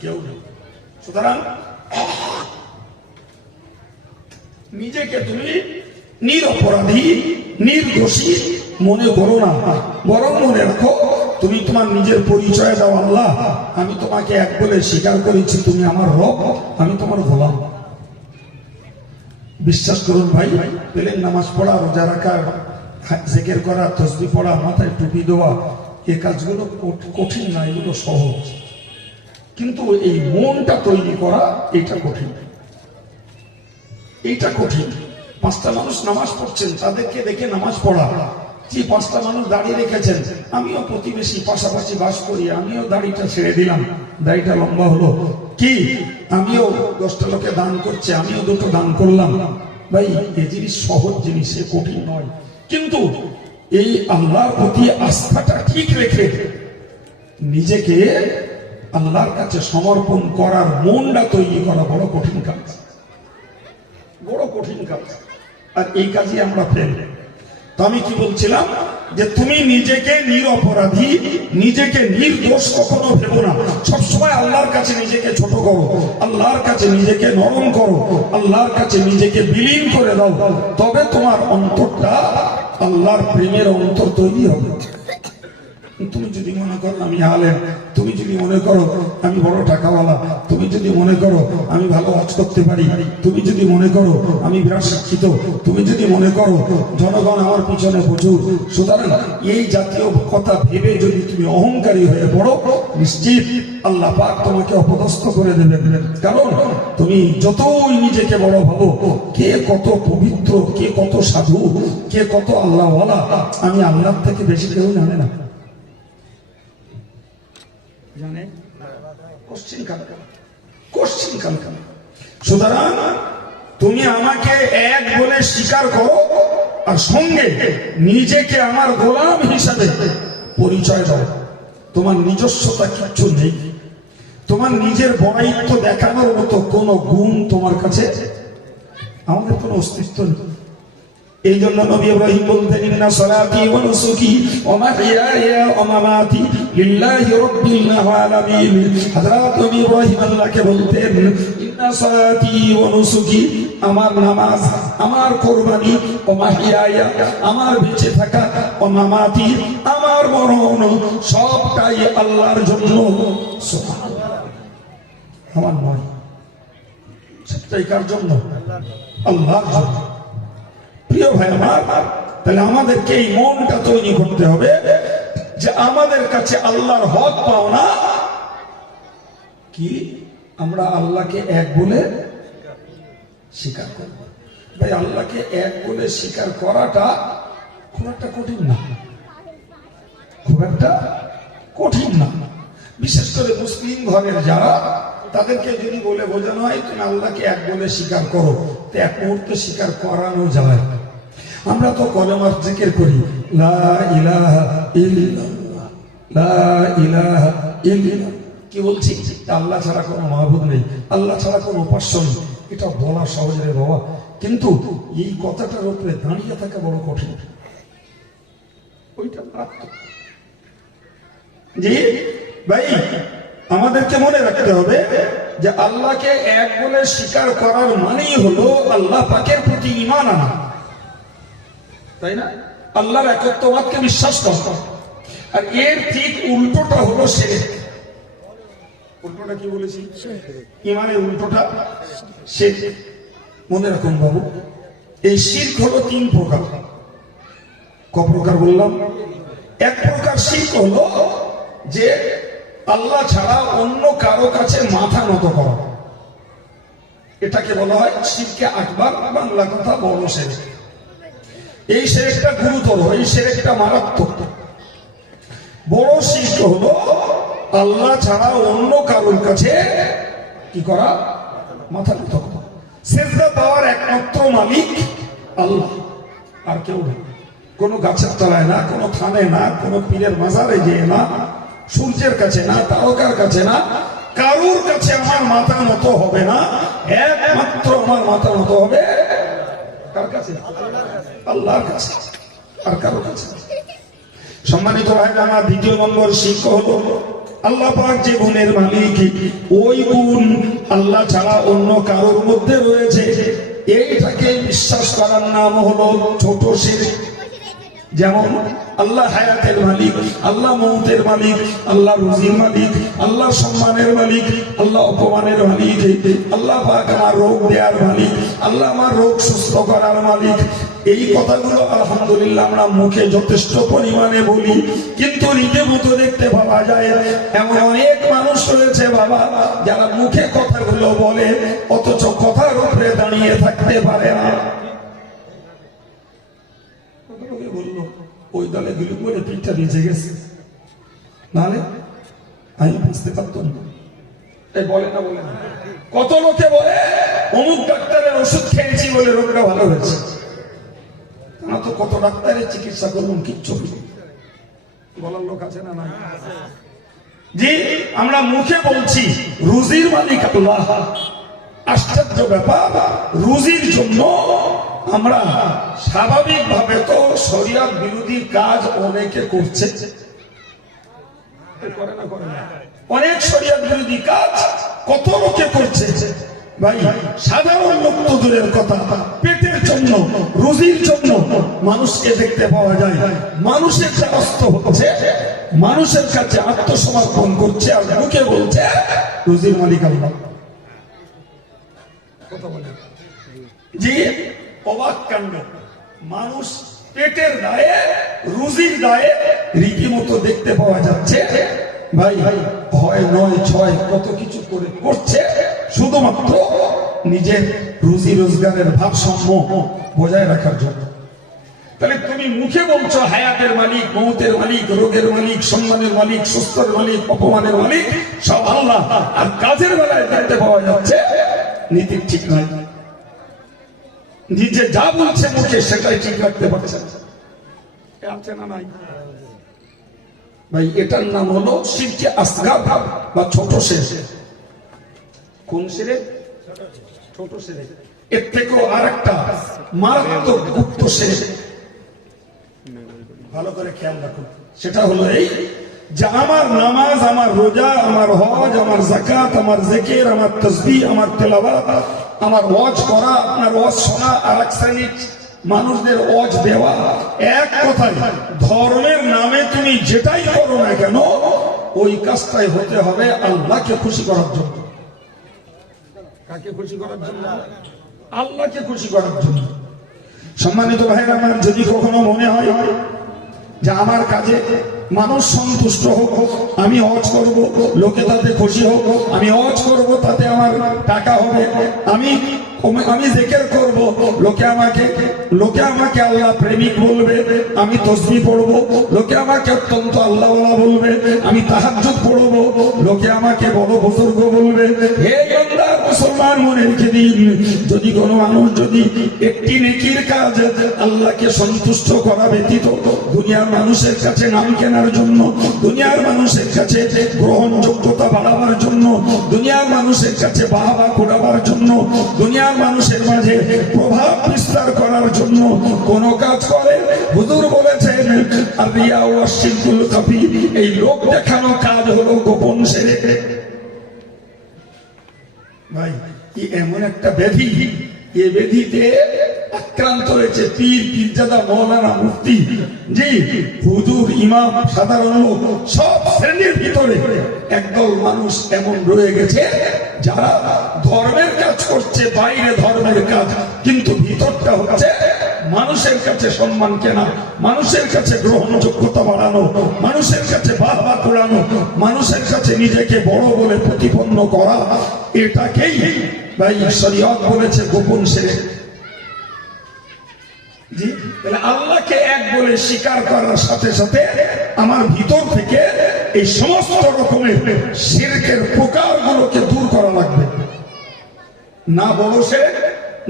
কেউ নেই। সুতরাং নিজেকে তুমি নিরপরাধী নির্দোষী মনে করো না, বরং মনে রাখো তুমি তোমার নিজের পরিচয় দাও, আল্লাহ আমি তোমাকে এক বলে স্বীকার করেছি, তুমি আমার রব, আমি তোমার গোলাম। বিশ্বাস করুন ভাই, পেলেন নামাজ পড়া, রোজা রাখা, জিকির করা, তাসবিহ পড়া, মাথায় টুপি দেওয়া, এই কাজগুলো কঠিন না, এগুলো সহজ। কিন্তু এই মনটা তৈরি করা এটা কঠিন, এইটা কঠিন। পাঁচটা মানুষ নামাজ পড়ছেন, তাদেরকে দেখে নামাজ পড়া, যে পাঁচটা মানুষ দাড়ি রেখেছেন, আমিও প্রতিবেশী পাশাপাশি বাস করি, আমিও দাড়িটা ছেড়ে দিলাম, দাড়িটা লম্বা হলো, কি আমিও 10টা লোকে দান করছে, আমিও 2টো দান করলাম। ভাই এই জিনিস সহজ জিনিস, এ কঠিন নয়। কিন্তু এই আল্লাহর প্রতি আস্থাটা ঠিক রেখে নিজেকে আল্লাহর কাছে সমর্পণ করার মনটা তৈরি করা বড় কঠিন কাজ, বড় কঠিন কাজ। আর এই কাজে আমরা ফেল। তো আমি কি বলছিলাম, যে তুমি নিজেকে নিরপরাধী, নিজেকে নির্দোষ কখনো ভেবো না। সবসময় আল্লাহর কাছে নিজেকে ছোট করো, আল্লাহর কাছে নিজেকে নরম করো, আল্লাহর কাছে নিজেকে বিলীন করে দাও, তবে তোমার অন্তরটা আল্লাহর প্রেমের অন্তর তৈরি হবে। তুমি যদি মনে করো আমি আলেম, তুমি যদি মনে করো আমি বড় টাকাওয়ালা, তুমি যদি মনে করো আমি ভালো হজ করতে পারি, তুমি যদি মনে করো আমি বিরাট শিক্ষিত, তুমি যদি মনে করো জনগণ আমার পিছনে প্রচুর, সুতরাং এই জাতীয় কথা ভেবে যদি তুমি অহংকারী হয়ে পড়ো, নিশ্চিত আল্লাহ পাক তোমাকে অপদস্থ করে দেবেন। কারণ তুমি যতই নিজেকে বড় ভাবো, কে কত পবিত্র, কে কত সাধু, কে কত আল্লাহওয়ালা, আমি আল্লাহ থেকে বেশি কেউ জানে না। জানে কোশ্চিন কাল। সুতরাং তুমি আমাকে এক বলে স্বীকার করো, আর সঙ্গে নিজেকে আমার গোলাম হিসাবে পরিচয় দাও। তোমার নিজস্বতা কিচ্ছু নেই, তোমার নিজের বড়াইত্ব দেখানোর মতো কোন গুণ তোমার কাছে, আমাদের কোনো অস্তিত্ব নেই। এই জন্য নবী ইব্রাহিম বলতেন, ইন্না সালাতি ওয়া নুসুকি ওয়া মাহইয়ায়া ওয়া মামাতি লিল্লাহি রাব্বিল আলামিন। হযরত নবী ইব্রাহিম আল্লাহকে বলতেন, ইন্না সালাতি ওয়া নুসুকি, আমার নামাজ, আমার কুরবানি, ওয়া মাহইয়ায়া, আমার বেঁচে থাকা, ওয়া মামাতি, আমার মরণ, সবটাই আল্লাহর জন্য। সুবহানাল্লাহ, আমার নয়, সবটাই কার জন্য? আল্লাহর জন্য। প্রিয় ভাই আমার, তাহলে আমাদেরকে এই মনটা তৈরি করতে হবে যে আমাদের কাছে আল্লাহর হক পাওনা কি, আমরা আল্লাহকে এক বলে স্বীকার করব। ভাই আল্লাহকে এক বলে স্বীকার করাটা খুব একটা কঠিন না, খুব একটা কঠিন না। বিশেষ করে মুসলিম ঘরের যারা, তাদেরকে যদি বলে বোঝানো হয় তুমি আল্লাহকে এক বলে স্বীকার করো, তো এক মুহূর্তে স্বীকার করানো যায়। আমরা তো কলেমার জিকির করি, লা ইলাহা ইল্লাল্লাহ, লা ইলাহা ইল্লাল্লাহ। কি বলছি? আল্লাহ ছাড়া কোনো মাহবুব নেই, আল্লাহ ছাড়া কোনো উপাস্য নেই। এটা বলা সহজ রে বাবা, কিন্তু এই কথাটার উপরে দাঁড়িয়ে থাকা বড় কঠিন। ওইটা জি ভাই, আমাদেরকে মনে রাখতে হবে যে আল্লাহকে এক বলে স্বীকার করার মানেই হলো আল্লাহ পাকের প্রতি ঈমান আনা, তাই না? আল্লাহর একত্ববাদকে বিশ্বাস করা। আর এর ঠিক উল্টোটা হলো শিরক। উল্টোটা কি বলেছি? ঈমানের উল্টোটা শিরক। মনে রাখুন বাবু, এই শিরক হলো তিন প্রকার। ক প্রকার বললাম? এক প্রকার শিরক হলো যে আল্লাহ ছাড়া অন্য কারো কাছে মাথা নত করা, এটাকে বলা হয় শিরকে আকবার, বাংলা কথা বড় শিরক। এই শিরকটা গুরুতর, এই শিরকটা মারাত্মক। বড় শিরক হলো আল্লাহ ছাড়া অন্য কারোর কাছে কি করা? মাথা নত করা। সিজদা পাওয়ার একমাত্র মালিক আল্লাহ, আর কেউ নেই। কোনো গাছের তলায় না, কোনো থানে না, কোনো পীরের মাজারে যেয়ে না, সূর্যের কাছে না, তারকার কাছে না, কারোর কাছে আমার মাথা নত হবে না। একমাত্র আমার মাথা নত হবে কার কাছে? আল্লাহর কাছে, আর কারোর কাছে। সম্মানিত ভাই আমার, দ্বিতীয় নম্বর শিক্ষা হলো আল্লাহ পাক যে গুণের মালিক, ওই গুণ আল্লাহ ছাড়া অন্য কারোর মধ্যে রয়েছে, এইটাকে বিশ্বাস করার নাম হলো ছোট শিরক। যেমন আল্লাহ হায়াতের মালিক, আল্লাহ মৌতের মালিক, আল্লাহ রুজির মালিক, আল্লাহ সম্মানের মালিক, আল্লাহ অপমানের মালিক, আল্লাহ পাক আমার রোগ দেওয়ার মালিক, আল্লাহ আমার রোগ সুস্থ করার মালিক। এই কথাগুলো আলহামদুলিল্লাহ আমরা মুখে যথেষ্ট পরিমাণে বলি, কিন্তু নিজে মতো দেখতে পাওয়া যায় এমন অনেক মানুষ রয়েছে বাবা, যারা মুখে কথাগুলো বলে অথচ কথার উপরে দাঁড়িয়ে থাকতে পারে না। বললো ওই দলে গুলি করে পিঠটা নিচে গেছে, নাহলে আমি বুঝতে পারতাম না। বলে না, বলে না। কত লোকে বলে অমুক ডাক্তারের ওষুধ খেয়েছি বলে রোগটা ভালো হয়েছে। না তো কত ডাক্তারের চিকিৎসা করলাম, কিচ্ছু বলার লোক আছে না? জি, আমরা মুখে বলছি রুজির মালিক আল্লাহ। আশ্চর্য ব্যাপার, রুজির জন্য আমরা স্বাভাবিক ভাবে তো শরিয়ত বিরোধী কাজ অনেকে করছে, করে না? অনেক শরিয়ত বিরোধী কাজ কত লোকে করছে, ভাই সাধারণ লোক তো দূরের কথা, পেটের জন্য, রুজির জন্য মানুষকে দেখতে পাওয়া যায়। মানুষের দ্বারস্থ হচ্ছে, মানুষের কাছে আত্মসমর্পণ করছে, আর মুখে বলছে রুজির মালিক আল্লাহ। কথা বলে জি, অবাক কাণ্ড। মানুষ পেটের দায়ে, রুজির দায়ে রীতিমতো দেখতে পাওয়া যাচ্ছে ভাই হয় নয় ছয় কত কিছু করে করছে, শুধুমাত্র নিজের রুজি রোজগারের ভারসাম্য বজায় রাখার জন্য। তাহলে তুমি মুখে বলছো হায়াতের মালিক, মৌতের মালিক, রোগের মালিক, সম্মানের মালিক, সুস্থের মালিক, অপমানের মালিক সব আল্লাহ, আর কাজের বেলায় দেখতে পাওয়া যাচ্ছে নীতি ঠিক নাই। নিজে যা বলছে মুখে সেটাই ঠিক রাখতে পারছে না, নাই ভাই। এটার নাম হলো শিরকে আসগার বা ছোট শিরক। কোন শিরক? ছোট শিরক। এর থেকেও আরেকটা মারাত্মক গুপ্ত শিরক, ভালো করে খেয়াল রাখুন। সেটা হলো এই যে আমার নামাজ, আমার রোজা, আমার হজ, আমার যাকাত, আমার জিকির, আমার তাসবিহ, আমার তেলাওয়াত, আমার ওয়াজ করা, আপনার ওয়াজ শোনা, আর এক শ্রেণীর মানুষদের ওয়াজ দেওয়া, এক কথায় ধর্মের নামে তুমি যেটাই করো না কেন ওই কাজটাই হতে হবে আল্লাহকে খুশি করার জন্য। কাকে খুশি করার জন্য? আল্লাহকে খুশি করার জন্য। সম্মানিত ভাইরা আমার, যদি কখনো মনে হয় যে আমার কাজে মানুষ সন্তুষ্ট হোক, আমি হজ করব, লোকে তাতে খুশি হোক, আমি হজ করব তাতে আমার টাকা হবে, আমি জিকির করব, লোকে আমাকে আল্লাহ প্রেমিক বলবে, আমি তাসবিহ পড়ব, লোকে আমাকে অত্যন্ত আল্লাহওয়ালা বলবে, আমি তাহাজ্জুদ পড়ব, লোকে আমাকে বড় বুজুর্গ বলবে। হে ইমানদার মুসলমান, মনে রেখে দিন, যদি কোনো মানুষ যদি একটি নেকির কাজ আল্লাহকে সন্তুষ্ট করা ব্যতীত দুনিয়ার মানুষের কাছে নাম কেনার জন্য, দুনিয়ার মানুষের কাছে গ্রহণযোগ্যতা বাড়াবার জন্য, দুনিয়ার মানুষের কাছে বাহবা কুড়াবার জন্য, দুনিয়ার মানুষের মাঝে প্রভাব বিস্তার করার জন্য কোন কাজ করে, হুজুর বলেছেন আরিয়া ওয়া শিরকুল খাফি, এই লোক দেখানো কাজ হলো গোপন শিরক। ভাই এমন একটা ব্যাধি, এই ব্যাধিতে আক্রান্ত হয়েছে পীর, পীরজাদা, মৌলানা, মুফতি, জি হুজুর, ইমাম, সাধারণ লোক, সব শ্রেণীর ভিতরে একদল মানুষ এমন রয়ে গেছে যারা ধর্মের কাজ করছে, বাইরে ধর্মের কাজ, কিন্তু ভিতরটা হচ্ছে মানুষের কাছে সম্মান কেনা, মানুষের কাছে গ্রহণযোগ্যতা বাড়ানো, মানুষের কাছে বাহবা কুড়ানো, মানুষের কাছে নিজেকে বড় বলে প্রতিপন্ন করা। এটাকেই ভাই শরীয়ত বলেছে গোপন শিরক। জি, তাহলে আল্লাহকে এক বলে স্বীকার করার সাথে সাথে আমার ভিতর থেকে এই সমস্ত রকমের শিরকের প্রকারগুলোকে দূর করা লাগবে। না বড় শিরক,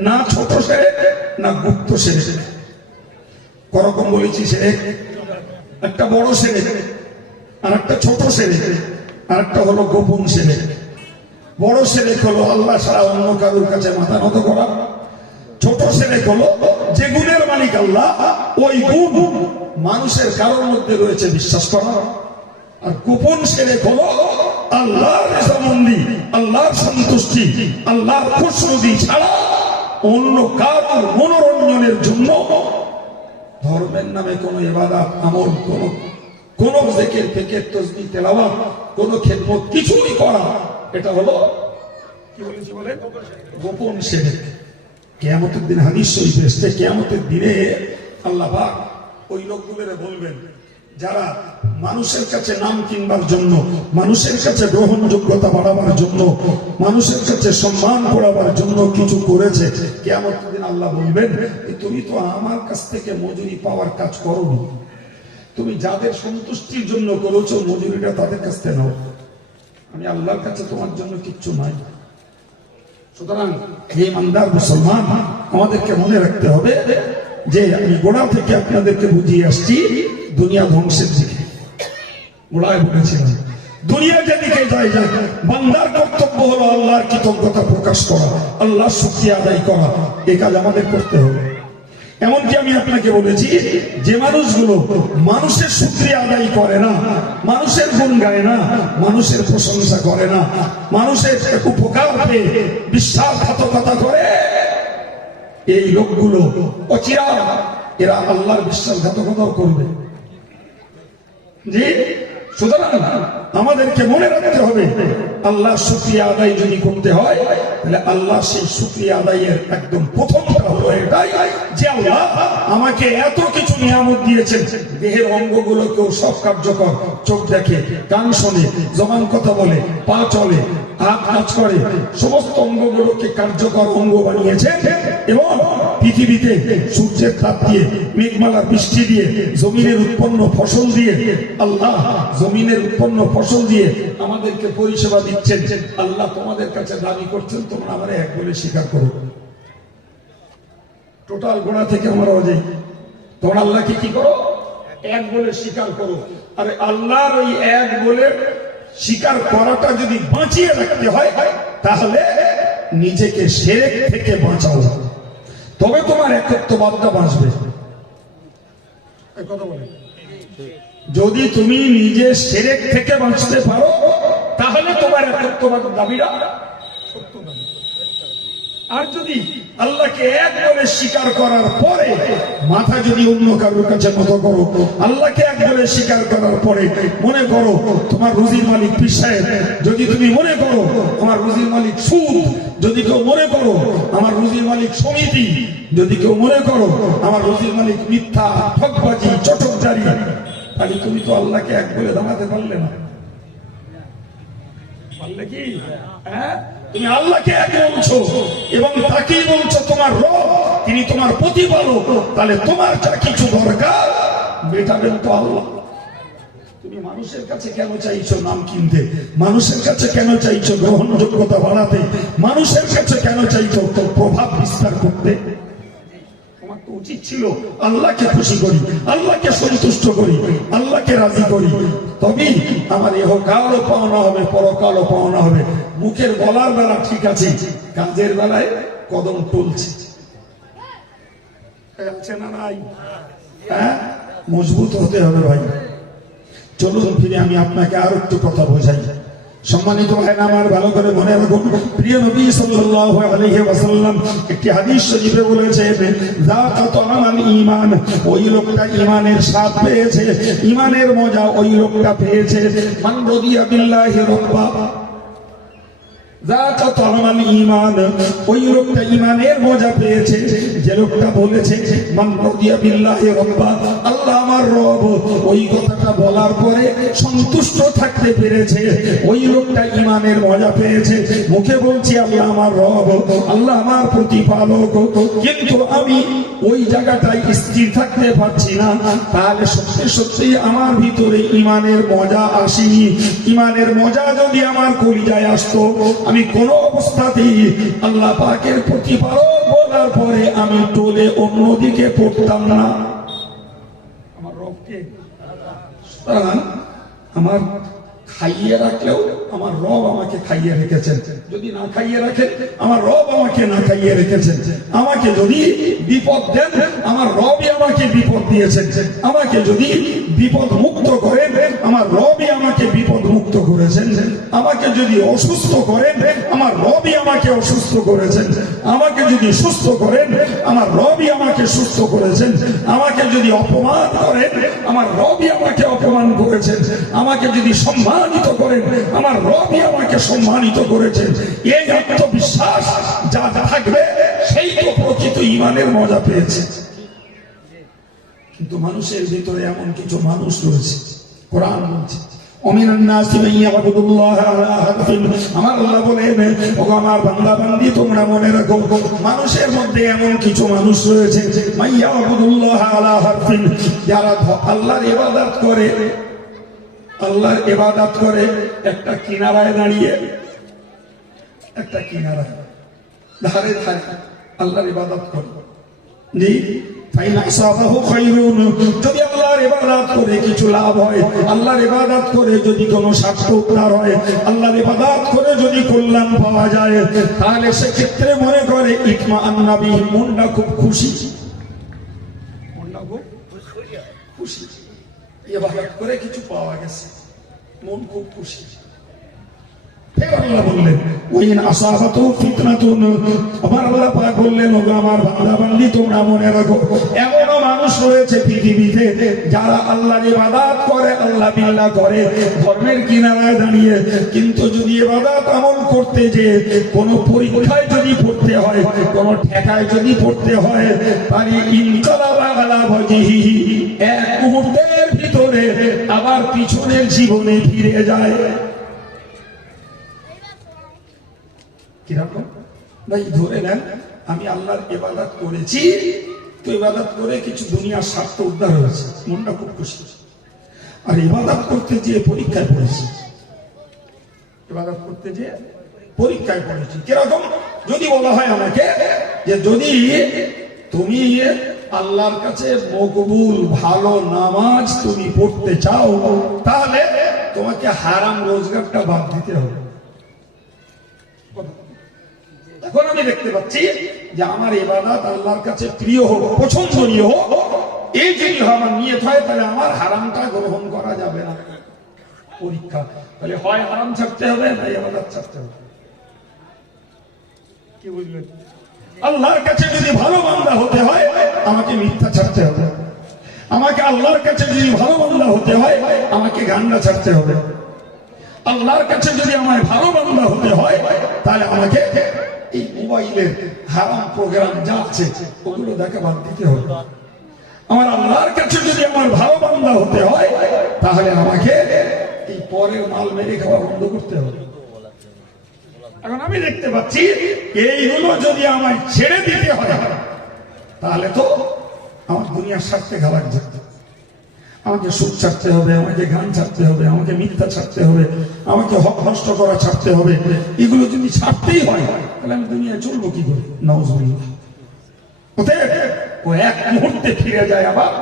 না ছোট শিরক, না গুপ্ত শিরক। করকম বলেছি শিরক, একটা বড় শিরক, আর একটা ছোট শিরক, আর একটা হলো গোপন শিরক। বড় শিরক হলো আল্লাহ ছাড়া অন্য কারোর কাছে মাথা নত করা। ছোট শিরক হলো যে গুণের মালিক আল্লাহ, ওই গুণ মানুষের কারোর মধ্যে রয়েছে বিশ্বাস করা। আর গোপন শিরক হলো আল্লাহর রেজামন্দি, আল্লাহর সন্তুষ্টি, আল্লাহর খুশরুদি ছাড়া অন্য কারোর মনোরঞ্জনের জন্য ধর্মের নামে কোন ইবাদত, আমল, কোন জিকির, ফিকির, তাসবিহ, তেলাওয়াত, কোন খেদমত কিছুই করা, এটা হলো কি বলেছি বলেন? গোপন শিরক। কিয়ামতের দিন হাদিস শরীফে এসেছে, কিয়ামতের দিনে আল্লাহ পাক ওই লোকগুলোরে বলবেন যারা মানুষের কাছে নাম কিনবার জন্য, মানুষের কাছে গ্রহণযোগ্যতা বাড়াবার জন্য, মানুষের কাছে সম্মান করাবার জন্য কিছু করেছে। কিয়ামতের দিন আল্লাহ বলবেন, তুমি তো আমার কাছ থেকে মজুরি পাওয়ার কাজ করোনি, তুমি যাদের সন্তুষ্টির জন্য করেছো মজুরিটা তাদের কাছ থেকে নাও, আমি আল্লাহর কাছে তোমার জন্য কিচ্ছু নাই। সুতরাং হে ইমানদার মুসলমান, আমাদেরকে মনে রাখতে হবে যে আমি গোড়া থেকে আপনাদেরকে বুঝিয়ে আসছি দুনিয়া ধ্বংসের দিকে। গোড়ায় বলেছিলাম দুনিয়া যেদিকে যায় যায়, বান্দার কর্তব্য হলো আল্লাহর কৃতজ্ঞতা প্রকাশ করা, আল্লাহর শুকরিয়া আদায় করা। এই কাজ আমাদের করতে হবে। এমনকি আমি আপনাকে বলেছি যে মানুষগুলো মানুষের শুকরিয়া আদায় করে না, মানুষের গুণ গায় না, মানুষের প্রশংসা করে না, মানুষের উপকার সাথে বিশ্বাসঘাতকতা করে, এই লোকগুলো অচিরা এরা আল্লাহর বিশ্বাসঘাতকতাও করবে। জি, সুতরাং আমাদেরকে মনে রাখতে হবে, আল্লাহ শুকরিয়া আদায় যদি করতে হয় তাহলে আল্লাহ সেই শুকরিয়া আদায়ের একদম প্রথমটা হলো এটাই যে আল্লাহ আমাকে এত কিছু নিয়ামত দিয়েছেন। দেহের অঙ্গগুলোকেও সব কার্যকর, চোখ দেখে, কান শোনে, জবান কথা বলে, পা চলে, হাত কাজ করে, সমস্ত অঙ্গগুলোকে কার্যকর অঙ্গ বানিয়েছেন এবং পৃথিবীতে সূর্যের তাপ দিয়ে, মেঘমালা বৃষ্টি দিয়ে, জমিনের উৎপন্ন ফসল দিয়ে, আল্লাহ জমিনের উৎপন্ন ফসল দিয়ে আমাদেরকে পরিষেবা দিচ্ছেন। আল্লাহ তোমাদের কাছে দাবি করছেন তোমরা আমার এক বলে স্বীকার করো। টোটাল গোড়া থেকে আমরা অজয়, তোমরা আল্লাহকে কি করো? এক বলে স্বীকার করো। আর আল্লাহর ওই এক বলে স্বীকার করাটা যদি বাঁচিয়ে রাখতে হয় তাহলে নিজেকে শিরক থেকে বাঁচাও, তবে তোমার একত্ববাদটা বাঁচবে। কথা বলে, যদি তুমি নিজে শিরক থেকে বাঁচতে পারো তাহলে তোমার একত্ববাদ দাবিটা সত্য দাবি। আর যদি আল্লাহকে এক বলে স্বীকার করার পরে মাথা যদি অন্য কারোর কাছে নত করো, আল্লাহকে এক বলে স্বীকার করার পরে মনে করো তোমার রুজির মালিক পীর সাহেব, যদি তুমি মনে করো আমার রুজির মালিক সুদ, যদি কেউ মনে করো আমার রুজির মালিক সমিতি, যদি কেউ মনে করো আমার রুজির মালিক মিথ্যা, ঠকবাজি, চটকদারি, তাহলে তুমি তো আল্লাহকে এক বলে দাঁড়াতে পারলে না। পারলে কি? হ্যাঁ, তুমি আল্লাহকে এক বলছো এবং তাকেই বলছো তোমার রব, তিনি তোমার প্রতিপালক, তাহলে তোমার যা কিছু দরকার মেটাবেন তো আল্লাহ। তুমি মানুষের কাছে কেন চাইছো নাম কিনতে? মানুষের কাছে কেন চাইছো গ্রহণযোগ্যতা বাড়াতে? মানুষের কাছে কেন চাইছো প্রভাব বিস্তার করতে? তোমার তো উচিত ছিল আল্লাহকে খুশি করি, আল্লাহকে সন্তুষ্ট করি, আল্লাহকে রাজি করি, তবেই আমার ইহকালও পাওনা হবে, পরকালও পাওনা হবে। মুখের বলার বেলা ঠিক আছে, কাজের বেলায় কদম টলছে, আছে না নাই? হ্যাঁ, মজবুত হতে হবে ভাই। চলুন ফিরে আমি আপনাকে আর একটু কথা বোঝাই। সম্মানিত ভাইরা আমার, ভালো করে মনে রাখুন, প্রিয় নবী সাল্লাল্লাহু আলাইহি ওয়াসাল্লাম একটি হাদিস শরীফে বলেছেন, যাকা তাআমাল ঈমান, ওই লোকটা ঈমানের স্বাদ পেয়েছে, ঈমানের মজা ওই লোকটা পেয়েছে। মান রাদিয়া বিল্লাহি রাব্বা, যাকা তাআমাল ঈমান, ওই লোকটা ঈমানের মজা পেয়েছে যে লোকটা বলেছে মান রাদিয়া বিল্লাহি রাব্বা, আল্লাহ আমার রব, ওই কথাটা বলার পরে সন্তুষ্ট থাকতে পেরেছে, ওই লোকটা ঈমানের মজা পেয়েছে। মুখে বলছি আল্লাহ আমার রব, আল্লাহ আমার প্রতিপালক, কিন্তু আমি ওই জায়গাটায় স্থির থাকতে পারছি না, তাহলে সত্যি সত্যি আমার ভিতরে ঈমানের মজা আসেনি। ঈমানের মজা যদি আমার কলিজায় আসতো, আমি কোন অবস্থাতেই আল্লাহ পাকের প্রতিপালক বলার পরে আমি টলে অন্যদিকে পড়তাম না। আমার রবকে আমার খাইয়ে রাখলেও আমার রব আমাকে খাইয়ে রেখেছেন, যদি না খাইয়ে রাখেন আমার রব আমাকে না খাইয়ে রেখেছেন। আমাকে যদি বিপদ দেন আমার রবই আমাকে বিপদ দিয়েছেন, আমাকে যদি বিপদ মুক্ত করেন আমার রবই আমাকে বিপদ মুক্ত করেছেন, আমাকে যদি অসুস্থ করেন আমার রবই আমাকে অসুস্থ করেছেন, আমাকে যদি সুস্থ করেন আমার রবই আমাকে সুস্থ করেছেন, আমাকে যদি অপমান করেন আমার রবই আমাকে অপমান করেছেন, আমাকে যদি সম্মানিত করেন আমার রবই আমাকে সম্মানিত করেছেন। এই আত্মবিশ্বাস যা থাকবে সেই তো প্রকৃত ঈমানের মজা পেয়েছে। কিন্তু মানুষের ভিতরে এমন কিছু মানুষ রয়েছে, কোরআন বলছে আমার আল্লাহ বলেন, ও আমার বান্দা বান্দি তোমরা মনে রাখো, মানুষের মধ্যে এমন কিছু মানুষ রয়েছে যারা আল্লাহর ইবাদত করে, আল্লাহর ইবাদত করে একটা কিনারায় দাঁড়িয়ে, একটা কিনারায় ধারে ধারে আল্লাহর ইবাদত করে। জি, যদি আল্লাহর ইবাদত করে কিছু লাভ হয়, আল্লাহর ইবাদত করে যদি কোনো স্বার্থ উদ্ধার হয়, আল্লাহর ইবাদত করে যদি কল্যাণ পাওয়া যায়, তাহলে সেক্ষেত্রে মনে করে ইতমাআন্না বিহি, মনটা খুব খুশি, মনটা খুব খুশি, ইবাদত করে কিছু পাওয়া গেছে, মন খুব খুশি। ফের আল্লাহ বললেন ওয়াইন আসাবাতু ফিতনাতুন, আমার আল্লাহ পাক বললেন ওগো আমার বান্দা বান্দি তোমরা মনে রাখো এমনও মানুষ রয়েছে পৃথিবীতে যারা আল্লাহর ইবাদত করে, আল্লাহ বিল্লাহ করে ধর্মের কিনারায় দাঁড়িয়ে, কিন্তু যদি ইবাদত আমল করতে যে কোনো পরীক্ষায় যদি পড়তে হয়, কোনো ঠেকায় যদি পড়তে হয়, তাহলে ইনকালাবা আলা ওয়াজহিহি, এক মুহূর্তের ভিতরে আবার পিছনের জীবনে ফিরে যায়। কিরকম ভাই? ধরে নেন আমি আল্লাহর ইবাদত করেছি, তো ইবাদত করে কিছু দুনিয়ার স্বার্থ উদ্ধার হয়েছে, মনটা খুব খুশি। আর ইবাদত করতে যে পরীক্ষায় পড়েছি, ইবাদত করতে যে পরীক্ষায় পড়েছি। কিরকম? যদি বলা হয় আমাকে যে যদি তুমি আল্লাহর কাছে মকবুল ভালো নামাজ তুমি পড়তে চাও, তাহলে তোমাকে হারাম রোজগারটা বাদ দিতে হবে। এখন আমি দেখতে পাচ্ছি যে আমার ইবাদত আল্লাহর কাছে প্রিয় হোক, পছন্দনীয় হোক, এই যদি আমার নিয়ত হয়, তাহলে আমার হারামটা গ্রহণ করা যাবে না। পরীক্ষা, তাহলে হয় হারাম ছাড়তে হবে না ইবাদত ছাড়তে হবে। কি বুঝলেন? আল্লাহর কাছে যদি ভালো বান্দা হতে হয়, আমাকে মিথ্যা ছাড়তে হবে। আমাকে আল্লাহর কাছে যদি ভালো বান্দা হতে হয়, আমাকে গান্ডা ছাড়তে হবে। আল্লাহর কাছে যদি আমার ভালো বান্দা হতে হয়, তাহলে আমাকে এই মোবাইলের হারাম প্রোগ্রাম যা আছে ওগুলো দেখা বাদ দিতে হবে। আমার আল্লাহর কাছে যদি আমার ভালো বান্দা হতে হয়, তাহলে আমাকে এই পরের মাল মেরে খাওয়া বন্ধ করতে হবে। এখন আমি দেখতে পাচ্ছি এইগুলো যদি আমায় ছেড়ে দিতে হয়, তাহলে তো আমার দুনিয়ার স্বার্থে গালাক যেতে, আমাকে সুখ ছাড়তে হবে, আমাকে গান ছাড়তে হবে, আমাকে মিথ্যা ছাড়তে হবে, আমাকে হক নষ্ট করা ছাড়তে হবে। এগুলো যদি ছাড়তেই হয়, তাহলে আমি দুনিয়ায় চলবো কি করে? নাউজুবিল্লাহ। ও এক মুহূর্তে ফিরে যায় আবার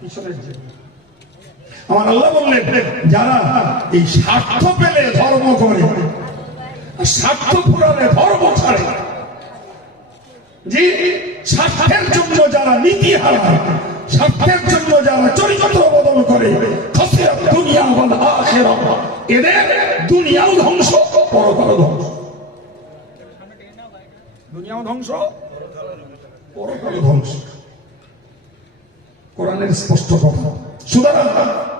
পিছনের জীবনে। আমার আল্লাহ বললেন যারা এই স্বার্থ পেলে ধর্ম করে, স্বার্থ পুরালে ধর্ম ছাড়ে, যে স্বার্থের জন্য যারা নীতি হারায়, স্বার্থের জন্য যারা চরিত্র বদল করে, দুনিয়া এদের দুনিয়াও ধ্বংস, পরকাল ধ্বংস। দুনিয়াও ধ্বংস, পরকাল ধ্বংস। কোরআনের স্পষ্ট কথা। সুতরাং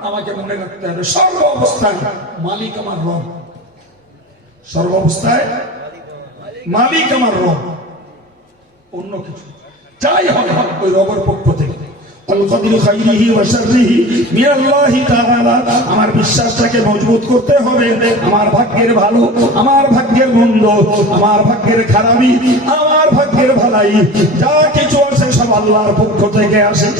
আমাকে মনে রাখতে হবে সর্ব অবস্থায় মালিক আমার রব, সর্ব অবস্থায় মালিক আমার রব। অন্য কিছু চাই হবে ওই রবের পক্ষ থেকে। আমার বিশ্বাসটাকে মজবুত করতে হবে। আমার ভাগ্যের ভালো, আমার ভাগ্যের মন্দ, আমার ভাগ্যের খারাপি, আমার ভাগ্যের ভালাই, যা কিছু আছে সব আল্লাহর পক্ষ থেকে আসে।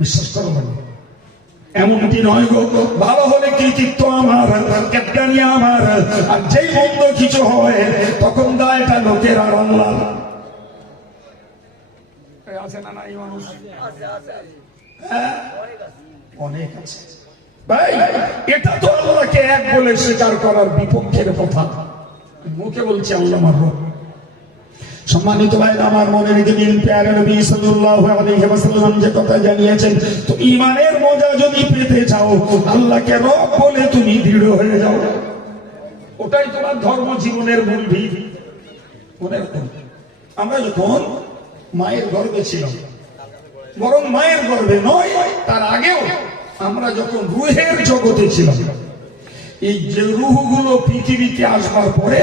বিশ্বাস করো না, এমনটি নয় গো ভালো হলে কৃতিত্ব আমার, কেদানি আমার, আর যেই মন্দ কিছু হয় তখন দায়টা লোকের আর আল্লাহ। আছে না নাই মানুষ? অনেক আছে ভাই। এটা তো আল্লাহকে এক বলে স্বীকার করার বিপক্ষের কথা। মুখে বলছি আল্লাহ আমার রব। সম্মানিত ভাই আমার মনে রেখে দিন, প্যারে নবী সাল্লাল্লাহু আলাইহি ওয়াসাল্লাম যে কথা জানিয়েছেন, তো ঈমানের মজা যদি পেতে চাও, আল্লাহকে রব বলে তুমি দৃঢ় হয়ে যাও। ওটাই তোমার ধর্ম জীবনের মূল ভিত। মনে রাখুন, আমরা যখন মায়ের গর্ভে ছিলাম, বরং মায়ের গর্ভে নয় তার আগেও আমরা যখন রুহের জগতে ছিলাম, এই যে রুহগুলো পৃথিবীতে আসবার পরে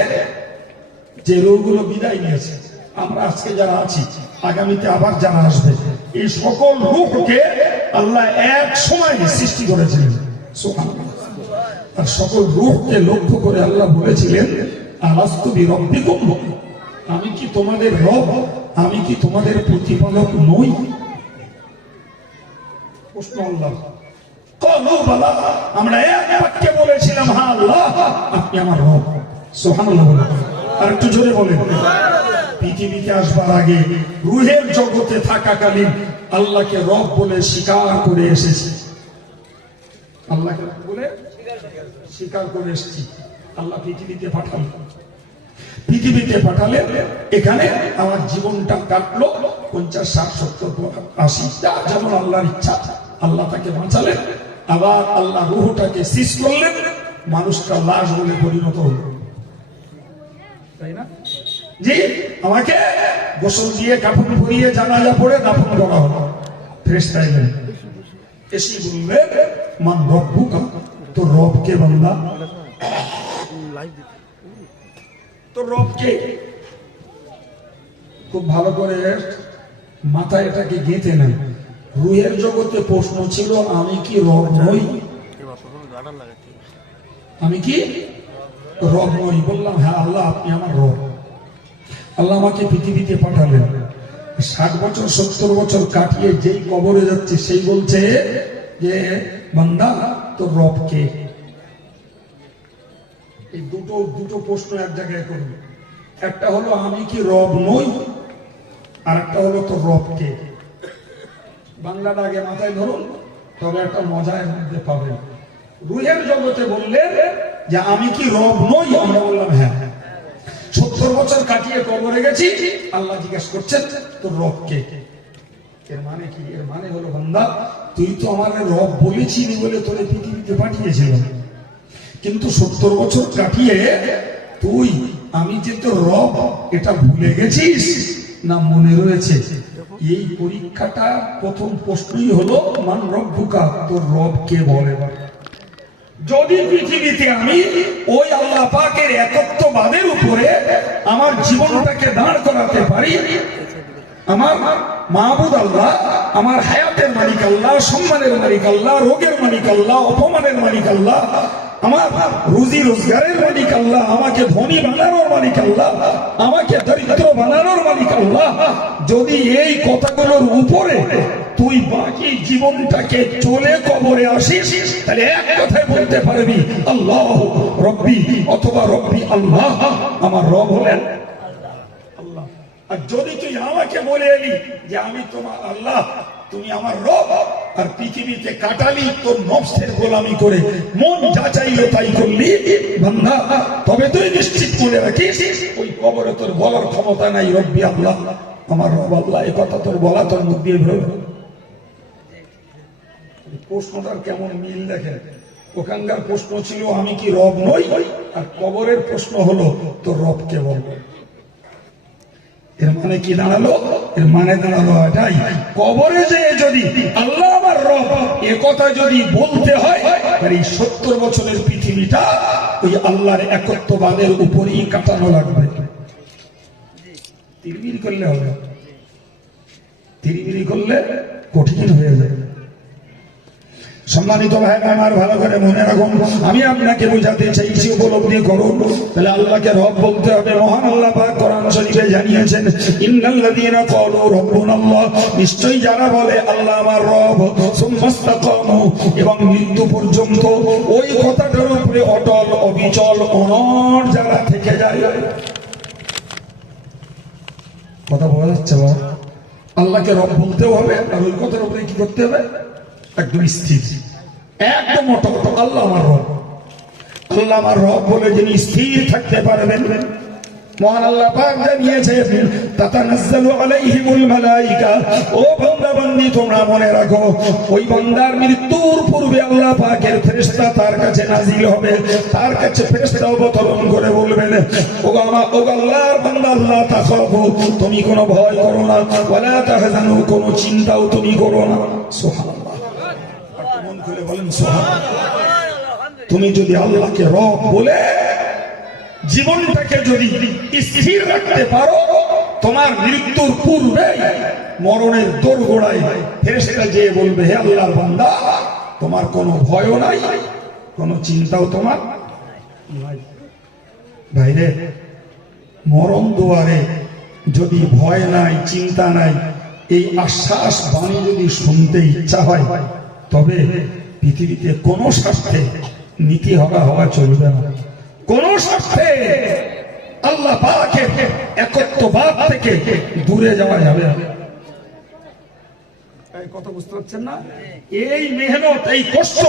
যে রুহগুলো বিদায় নিয়েছে, আমরা আজকে যারা আছি, আগামীতে আবার যারা আসবে, এই সকল রূহকে আল্লাহ এক সময় সৃষ্টি করেছিলেন। সুবহানাল্লাহ। আর সকল রূহকে লক্ষ্য করে আল্লাহ বলেছিলেন, আলাস্তু বিরব্বিকুম, আমি কি তোমাদের রব, আমি কি তোমাদের প্রতিপালক নই? প্রশ্ন আল্লাহ। ক্বালু বালা, আমরা এক বাক্যে বলেছিলাম, হ্যাঁ আল্লাহ আপনি আমার রব। সুবহানাল্লাহ। আর একটু জোরে বলেন। পৃথিবীতে আসবার আগে রুহের জগতে থাকাকালীন আল্লাহকে রব বলে স্বীকার করে এসেছি। আল্লাহকে বলে স্বীকার করে এসেছি। আল্লাহ পৃথিবীতে পাঠালেন, পৃথিবীতে পাঠালে এখানে আমার জীবনটা কাটলো 50, 60, 70, 80, যেমন আল্লাহর ইচ্ছা। আল্লাহ তাকে বাঁচালেন, আবার আল্লাহ রুহটাকে সিজ করলেন, মানুষটা লাশ বলে পরিণত হল, তাই না? জি, আমাকে গোসল দিয়ে কাফন পরিয়ে জানাজা পড়ে দাফন করা হলো। ফেরেশতা এলেন, এসে বললেন মান রব্বুকা, তোর রব কে বান্দা? তোর রব কে? খুব ভালো করে মাথায় এটাকে গেঁথে নেন। রুহের জগতে প্রশ্ন ছিল আমি কি রব নই? আমি কি রব নই? বললাম হ্যাঁ আল্লাহ আপনি আমার রব। আল্লাহ আমাকে পৃথিবীতে পাঠালেন, 60 বছর 70 বছর কাটিয়ে যেই কবরে যাচ্ছে সেই বলছে যে বান্দা তোর রব কে? এই দুটো প্রশ্ন এক জায়গায় করবে। একটা হলো আমি কি রব নই, আর একটা হলো তোর রব কে। বাংলাটা আগে মাথায় ধরুন, তবে একটা মজার মধ্যে পাবেন। রুহের জগতে বললেন যে আমি কি রব নই? আমরা বললাম হ্যাঁ। 70 বছর কাটিয়ে কবরে গেছি, আল্লাহ জিজ্ঞাসা করছেন তোর রব কে? এর মানে কি? এর মানে হলো বান্দা তুই তো আমার রব বলেছিলি বলে তোরে পৃথিবীতে পাঠিয়েছিলাম, কিন্তু 70 বছর কাটিয়ে তুই আমি যে তোর রব এটা ভুলে গেছিস না মনে রয়েছে? এই পরীক্ষাটা প্রথম প্রশ্নই হলো মান রব্বুকা, তোর রব কে বলে। যদি পৃথিবীতে আমি ওই আল্লাহ পাকের একত্ববাদের উপরে আমার জীবনটাকে দাঁড় করাতে পারি, আমার মাহবুদ আল্লাহ, আমার হায়াতের মালিক আল্লাহ, সম্মানের মালিক আল্লাহ, রোগের মালিক আল্লাহ, অপমানের মালিক আল্লাহ, আমার রুজি রোজগারের মালিক আল্লাহ, আমাকে ধনী বানানোর মালিক আল্লাহ, আমাকে দরিদ্র বানানোর মালিক আল্লাহ, যদি এই কথাগুলোর উপরে তুই বাকি জীবনটাকে চলে কবরে আসিস, তাহলে এক কথায় বলতে পারবি আল্লাহ রব্বি অথবা রব্বি আল্লাহ, আমার রব হলেন আল্লাহ। আর যদি তুই আমাকে বলে এলি যে আমি তোমার আল্লাহ, তুমি আমার রব, আর পৃথিবীতে কাটালি তোর নফসের গোলামি করে, মন যা চাইলো তাই করলি বান্দা, তবে তুই নিশ্চিত মনে রাখিস ওই কবরে তোর বলার ক্ষমতা নাই রব্বি আল্লাহ, আমার রব আল্লাহ। এ কথা তোর বলা তোর মুখ দিয়ে বেরোবে। প্রশ্নটার কেমন মিল দেখেন। ওখানকার প্রশ্ন ছিল আমি কি রব নই, আর কবরের প্রশ্ন হলো তোর রব কে বলবো। এর মানে কি দাঁড়ালো? এর মানে দাঁড়ালো এটাই, কবরে যে যদি আল্লাহ আমার রব এ কথা যদি বলতে হয়, তাহলে এই 70 বছরের পৃথিবীটা ওই আল্লাহর একত্ববাদের উপরেই কাটানো লাগবে। তিরবির করলে হবে, তিরবির করলে কঠিন হয়ে যাবে। সম্মানিত ভাই আমার, ভালো করে মনে রাখুন, আমি আপনাকে বোঝাতে চাইছি উপলব্ধি করুন। তাহলে আল্লাহকে রব বলতে হবে। মহান আল্লাহ পাক কোরআন শরীফে জানিয়েছেন ইন্নাল্লাযীনা ক্বালু রাব্বুনাল্লাহ, নিশ্চয়ই যারা বলে আল্লাহ আমার রব, সুম্মাস্তাকামু, এবং মৃত্যু পর্যন্ত ওই কথাটার উপরে অটল অবিচল অনড় যারা থেকে যায়। কথা বলা যাচ্ছে বাবা? আল্লাহকে রব বলতেও হবে, আর ওই কথার উপরে কি করতে হবে? একদম স্থির, একদম অটল। আল্লাহ আমার রব, আল্লাহ আমার রব বলে যিনি স্থির থাকতে পারবেন, মহান আল্লাহ পাক জানিয়েছেন তাতানাজ্জালু আলাইহিমুল মালাইকা, ও বান্দা বান্দি তোমরা মনে রাখো, ওই বান্দার মৃত্যুর পূর্বে আল্লাহ পাকের ফেরেশতা তার কাছে নাজিল হবে, তার কাছে ফেরেশতা অবতরণ করে বলবেন ও আল্লাহর বান্দা আল্লাহ তাখাফু, তুমি কোনো ভয় করো না, ওয়ালা তাহজানু, কোনো চিন্তাও তুমি করো না। সুবহানাল্লাহ, মন খুলে বলেন সুবহানাল্লাহ। তুমি যদি আল্লাহকে রব বলে জীবনটাকে যদি স্থির রাখতে পারো, তোমার মৃত্যুর পূর্বে মরণের দোরগোড়ায় ফেরেশতা যে বলবে হে আল্লাহর বান্দা, তোমার কোনো ভয়ও নাই, কোনো চিন্তাও তোমার নাই। ভাইরে, মরণ দুয়ারে যদি ভয় নাই, চিন্তা নাই, এই আশ্বাস বাণী যদি শুনতে ইচ্ছা হয়, তবে পৃথিবীতে কোনো স্বার্থে নীতি হওয়া চলবে না। কোন স্বার্থে আল্লাহ পাকের একত্ববাদ থেকে দূরে যাওয়া যাবে না। কথা বুঝতে পারছেন না? এই মেহনত, এই কষ্ট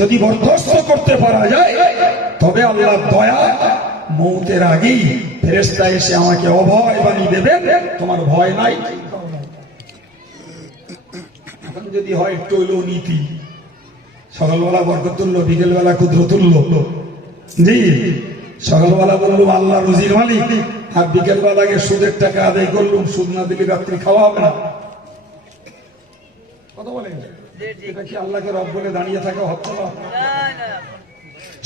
যদি বরদাস্ত করতে পারা যায়, তবে আল্লাহর দয়া মৌতের আগেই ফেরেশতা এসে আমাকে অভয় বাণী দেবেন, তোমার ভয় নাই। এখন যদি হয় টৈল নীতি, সকালবেলা বরকত তুললো, বিকেলবেলা ক্ষুদ্র তুললো, জি, সকালবেলা বললুম আল্লাহ রুজির মালিক, আর বিকেল বেলাকে সুদের টাকা আদায় করলুম, সুদ না দিলে রাত্রি খাওয়া হবে না। কথা বলেন, এটা কি আল্লাহকে রব বলে দাঁড়িয়ে থাকা হচ্ছে না?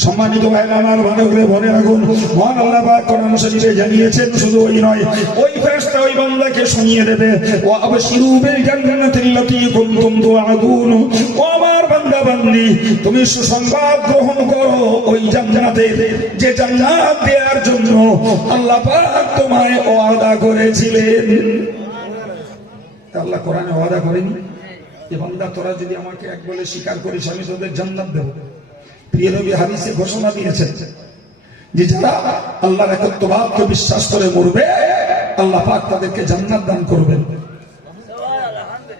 সম্মানিত ভাইরা আমার, ভালো করে মনে রাখুন, মহান আল্লাহ পাক কোরআন শরীফে জানিয়েছেন, শুধু ওই নয়, ওই ফেরেশতা ওই বান্দাকে শুনিয়ে দেবে, ওয়া আবশিরু বিল জান্নাতিল্লাতী কুনতুম তুআদুন, ও আমার বান্দা বান্দি, তুমি সুসংবাদ গ্রহণ করো ওই জান্নাতের, যে জান্নাত দেওয়ার জন্য আল্লাহ পাক তোমায় ওয়াদা করেছিলেন। আল্লাহ কোরআনে ওয়াদা করেনি, এ বান্দা তোরা যদি আমাকে এক বলে স্বীকার করিস আমি তোদের জান্নাত দেব। প্রিয় নবী হাদিসে ঘোষণা দিয়েছেন যে যারা আল্লাহর একত্ববাদকে বিশ্বাস করে মরবে আল্লাহ পাক তাদেরকে জান্নাত দান করবেন।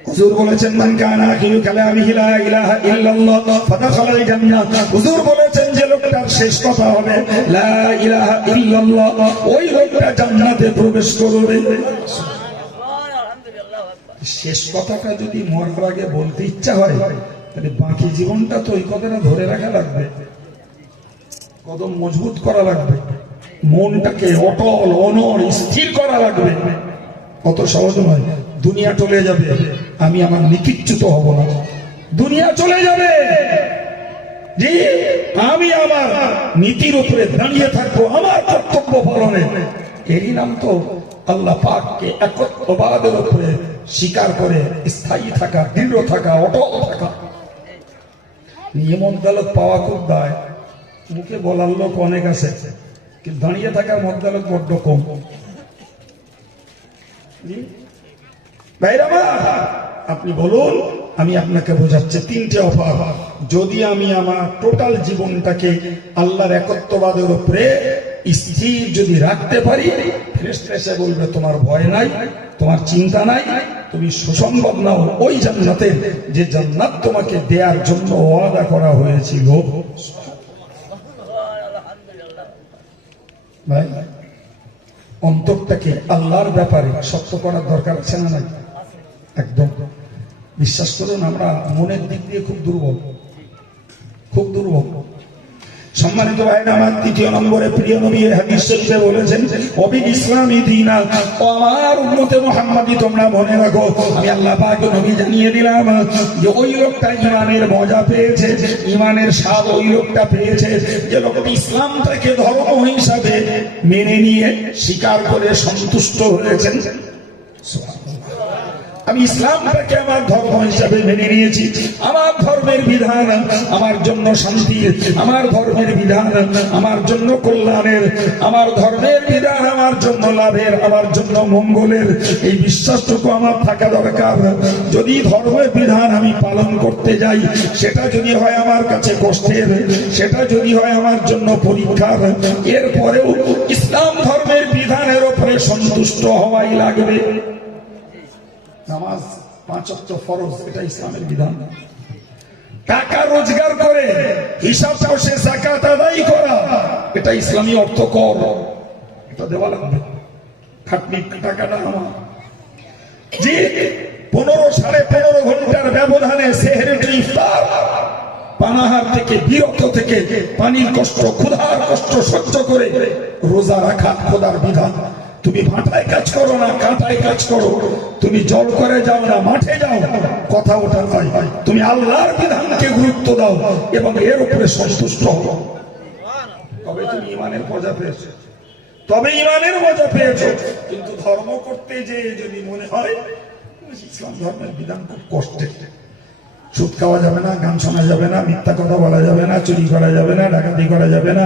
হুজুর বলেছেন মান কানা আখিরু কালামিহি লা ইলাহা ইল্লাল্লাহ ফাদাখালাল জান্নাহ। হুজুর বলেছেন যে লোকটার শেষ কথা হবে লা ইলাহা ইল্লাল্লাহ, ওই লোকটা জান্নাতে প্রবেশ করবে। শেষ কথাটা যদি মরার আগে বলতে ইচ্ছা হয় তাহলে বাকি জীবনটা তো ওই কথাটা ধরে রাখা লাগবে, কদম মজবুত করা লাগবে, মনটাকে অটল অনড় স্থির করা লাগবে। কত সহজ নয়। দুনিয়া চলে যাবে, আমি আমার নিকিচ্যুত হব না। দুনিয়া চলে যাবে, জি, আমি আমার নীতির উপরে দাঁড়িয়ে থাকবো, আমার কর্তব্য পালনে। এরই নাম তো আল্লাহ পাককে একত্ববাদের উপরে স্বীকার করে স্থায়ী থাকা, দৃঢ় থাকা, অটল থাকা। নিয়ম আদালত পাওয়া খুব দায়, মুখে বলার লোক অনেক আছে, কিন্তু দাঁড়িয়ে থাকার মদালত বড্ড কম। আপনি বলুন, আমি আপনাকে বোঝাচ্ছি তিনটে অফার। যদি আমি আমার টোটাল জীবনটাকে আল্লাহর একত্ববাদের উপরে স্থির যদি রাখতে পারি, ফেরেশতা এসে বলবে তোমার ভয় নাই, তোমার চিন্তা নাই, তুমি সুসংবাদ নাও ওই জান্নাতের, যে জান্নাত তোমাকে দেওয়ার জন্য ওয়াদা করা হয়েছিল। ভাই, অন্তরটাকে আল্লাহর ব্যাপারে শক্ত করার দরকার আছে না নাই? একদম। বিশ্বাস করুন, আমরা মনের দিক দিয়ে খুব দুর্বল, খুব দুর্বল। সম্মানিত ভাইরা আমার, তৃতীয় নম্বরে প্রিয় নবী হাদিস শরীফে বলেছেন অবিল ইসলামী দীনা, ও আমার উম্মতে মুহাম্মাদি তোমরা মনে রাখো, আমি আল্লাহ পাক নবী জানিয়ে দিলাম যে ওই লোকটা ঈমানের মজা পেয়েছে, ঈমানের স্বাদ ওই লোকটা পেয়েছে যে লোকটি ইসলামটাকে ধর্ম হিসাবে মেনে নিয়ে স্বীকার করে সন্তুষ্ট হয়েছেন। আমি ইসলামটাকে আমার ধর্ম হিসাবে মেনে নিয়েছি, আমার ধর্মের বিধান আমার জন্য শান্তির, আমার ধর্মের বিধান আমার জন্য কল্যাণের, আমার ধর্মের বিধান আমার জন্য লাভের, আমার জন্য মঙ্গলের। এই বিশ্বাসটুকু আমার থাকা দরকার। যদি ধর্মের বিধান আমি পালন করতে যাই, সেটা যদি হয় আমার কাছে কষ্টের, সেটা যদি হয় আমার জন্য পরীক্ষার, এরপরেও ইসলাম ধর্মের বিধানের উপরে সন্তুষ্ট হওয়াই লাগবে। নামাজ 5 ওয়াক্ত ফরজ, এটা ইসলামের বিধান। টাকা রোজগার করে হিসাব কষে যাকাত আদায় করা, এটা ইসলামী অর্থ কর, এটা দেওয়া লাগবে। খাটনি টাকাটা আমার। জি, 15-15.5 ঘন্টার ব্যবধানে সেহরি টু ইফতার, পানাহার থেকে বিরত থেকে পানির কষ্ট, ক্ষুধার কষ্ট সহ্য করে রোজা রাখা খোদার বিধান। তুমি ভাটায় কাজ করো না, কাঁটায় কাজ করো, তুমি জল করে যাও না, মাঠে যাও, কথা ওঠা নয়। তুমি আল্লাহর বিধানকে গুরুত্ব দাও এবং এর উপরে সন্তুষ্ট হও, তবে তুমি ঈমানের মজা পেয়েছো, তবে ঈমানের মজা পেয়েছো। কিন্তু ধর্ম করতে যে যদি মনে হয় ইসলাম ধর্মের বিধান খুব কষ্টের, সুদ খাওয়া যাবে না, গান শোনা যাবে না, মিথ্যা কথা বলা যাবে না, চুরি করা যাবে না, ডাকাতি করা যাবে না,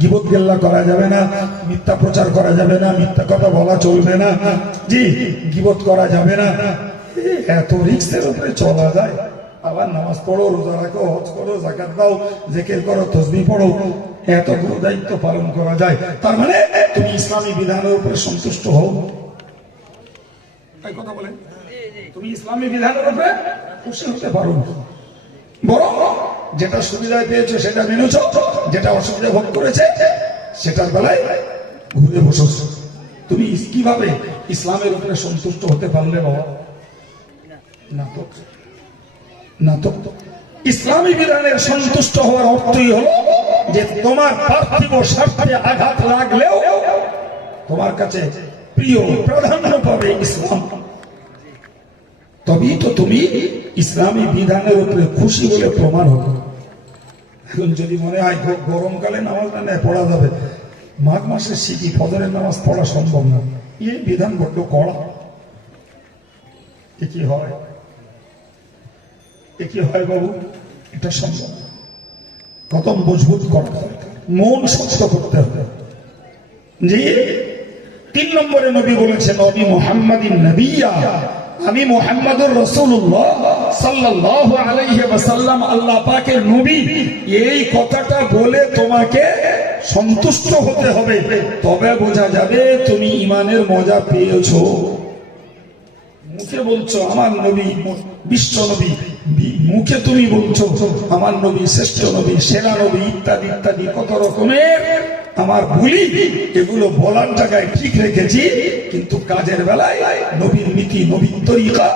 গীবত গেল্লা করা যাবে না, মিথ্যা প্রচার করা যাবে না, মিথ্যা কথা বলা চলবে না, জি, গীবত করা যাবে না। এত রিস্কের উপরে চলা যায়। আবার নামাজ পড়ো, রোজা রাখো, হজ করো, যাকাত দাও, জিকির করো, তাসবিহ পড়ো, এতগুলো দায়িত্ব পালন করা যায়। তার মানে তুমি ইসলামী বিধানের উপরে সন্তুষ্ট হও। তাই কথা বলেন, তুমি ইসলামী বিধানের উপরে খুশি হতে পারো, বরং যেটা সুবিধায় পেয়েছো সেটা মেনেছো, যেটা অসুবিধা ভোগ করেছে সেটার বেলায় ঘুরে বসেছ। তুমি কিভাবে ইসলামের উপরে সন্তুষ্ট হতে পারলে বাবা? না তো, না তো। ইসলামী বিধানের সন্তুষ্ট হওয়ার অর্থই হলো যে তোমার পার্থিব স্বার্থে আঘাত লাগলেও তোমার কাছে প্রিয় প্রাধান্য পাবে ইসলাম, তবেই তো তুমি ইসলামী বিধানের উপরে খুশি বলে প্রমাণ হবে। এখন যদি মনে হয় গরমকালে নামাজ না পড়া যাবে, মাঘ মাসের শীতই ফজরের নামাজ পড়া সম্ভব না, এই বিধান বড্ড কড়া, কি হয় বাবু? এটা সম্ভব না। কত মজবুত করা দরকার, মন শক্ত করতে হবে। যে 3 নম্বরে নবী বলেছেন নবী মুহাম্মাদিন নবিয়্যা, আমি মুহাম্মদুর রাসূলুল্লাহ সাল্লাল্লাহু আলাইহি ওয়াসাল্লাম আল্লাহ পাকের নবী। এই কথাটা বলে তোমাকে সন্তুষ্ট হতে হবে, তবে বোঝা যাবে তুমি ঈমানের মজা পেয়েছো। মুখে বলছো আমার নবী বিশ্ব নবী, মুখে তুমি বলছো আমার নবী শ্রেষ্ঠ নবী, সেরা নবী, ইত্যাদি ইত্যাদি কত রকমের আমার ভুলি, এগুলো বলার জায়গায় ঠিক রেখেছি, কিন্তু কাজের বেলায় নবীর নীতি নবীর তরিকা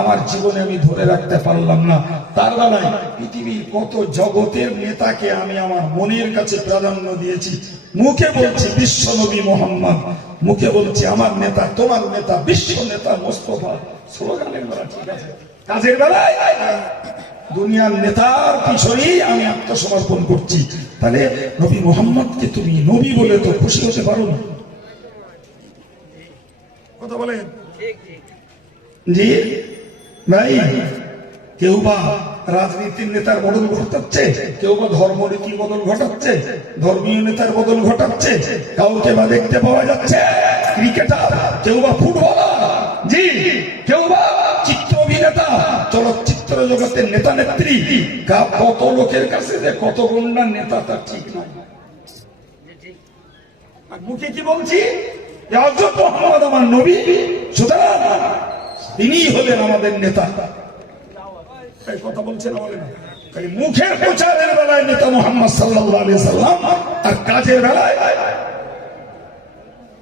আমার জীবনে আমি ধরে রাখতে পারলাম না। তার বেলায় পৃথিবীর কত জগতের নেতাকে আমি আমার মনের কাছে প্রাধান্য দিয়েছি। মুখে বলছি বিশ্ব নবী মোহাম্মদ, মুখে বলছি আমার নেতা, তোমার নেতা, বিশ্ব নেতা মোস্তফা, স্লোগানের বেলা ঠিক আছে, কাজের বেলায় দুনিয়ার নেতার পিছনেই আমি আত্মসমর্পণ করছি। তাহলে নবী মোহাম্মদকে তুমি নবী বলে তো খুশি হতে পারো না, কথা বলেন জি ভাই? কেউ বা রাজনীতির নেতার বদল ঘটাচ্ছে, কেউ বা ধর্মনীতির বদল ঘটাচ্ছে, ধর্মীয় নেতার বদল ঘটাচ্ছে, কাউকে বা দেখতে পাওয়া যাচ্ছে ক্রিকেটার, কেউ বা ফুটবলার, জি, কেউ বা চিত্র অভিনেতা, চলচ্চিত্র জগতের নেতা নেত্রী, কত লোকের কাছে যে কত গুন্ডার নেতা তার ঠিক নয়। মুখে কি বলছি? হযরত মুহাম্মদ আমার নবী, সুতরাং তিনি হলেন আমাদের নেতা। কথা বলছেন বলেন, মুখের প্রচারের বেলায় নেতা মুহাম্মদ সাল্লাল্লাহু আলাইহি সাল্লাম, আর কাজের বেলায়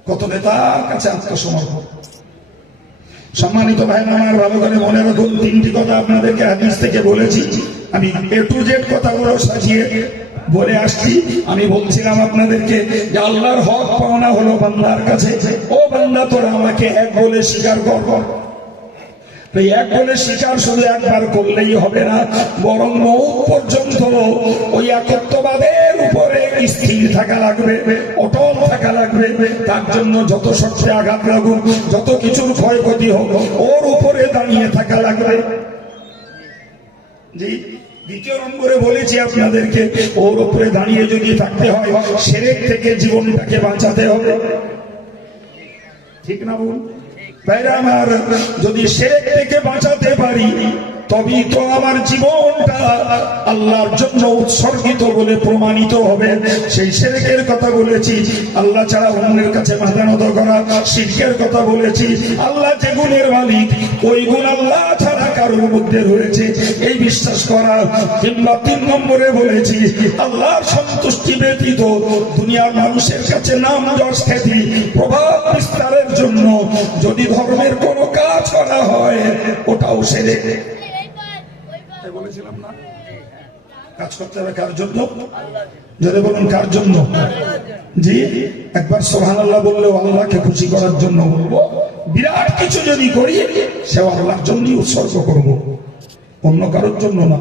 কত নেতার কাছে আত্মসমর্পণ। সম্মানিত ভাই আমার, ভালো করে মনে রাখুন, 3টি কথা আপনাদেরকে হাদিস থেকে বলেছি। আমি A to Z কথাগুলো সাজিয়ে বলে আসছি। আমি বলছিলাম আপনাদেরকে যে আল্লাহর হক পাওনা হলো বান্দার কাছে। ও বান্দা, তোরা আমাকে এক বলে স্বীকার কর। এক বলে স্বীকার শুধু একবার করলেই হবে না, বরং মৌত পর্যন্ত ওই একত্ববাদের উপরে স্থির থাকা লাগবে, অটল থাকা লাগবে। তার জন্য যত শর্তে আঘাত লাগুক, যত কিছুর ক্ষয়ক্ষতি হোক, ওর উপরে দাঁড়িয়ে থাকা লাগবে। জি, 2 নম্বরে বলেছি আপনাদেরকে, ওর উপরে দাঁড়িয়ে যদি থাকতে হয়, শিরক থেকে জীবনটাকে বাঁচাতে হবে, ঠিক না বল? ভাইরা আমার, যদি শিরক থেকে বাঁচাতে পারি, তবেই তো আমার জীবনটা আল্লাহর জন্য উৎসর্গিত বলে প্রমাণিত হবে। সেই শিরকের কথা বলেছি, আল্লাহ ছাড়া অন্যের কাছে মাথা নত করা। শিরকের কথা বলেছি, আল্লাহ যে গুণের মালিক, ওই গুণ আল্লাহ ছাড়া কারোর মধ্যে রয়েছে এই বিশ্বাস করা। কিংবা 3 নম্বরে বলেছি, আল্লাহর সন্তুষ্টি ব্যতীত দুনিয়ার মানুষের কাছে নাম যশ খ্যাতি প্রভাব বিস্তারের জন্য যদি ধর্মের কোনো কাজ করা হয়, ওটাও শিরক। বলেছিলাম না, কাজ করতে হবে কার জন্য? যদি বলুন কার জন্য? জি, একবার সুবহানাল্লাহ বললেও আল্লাহকে খুশি করার জন্য বলবো। বিরাট কিছু যদি করি, সেও আল্লাহর জন্যই উৎসর্গ করব, অন্য কারোর জন্য না।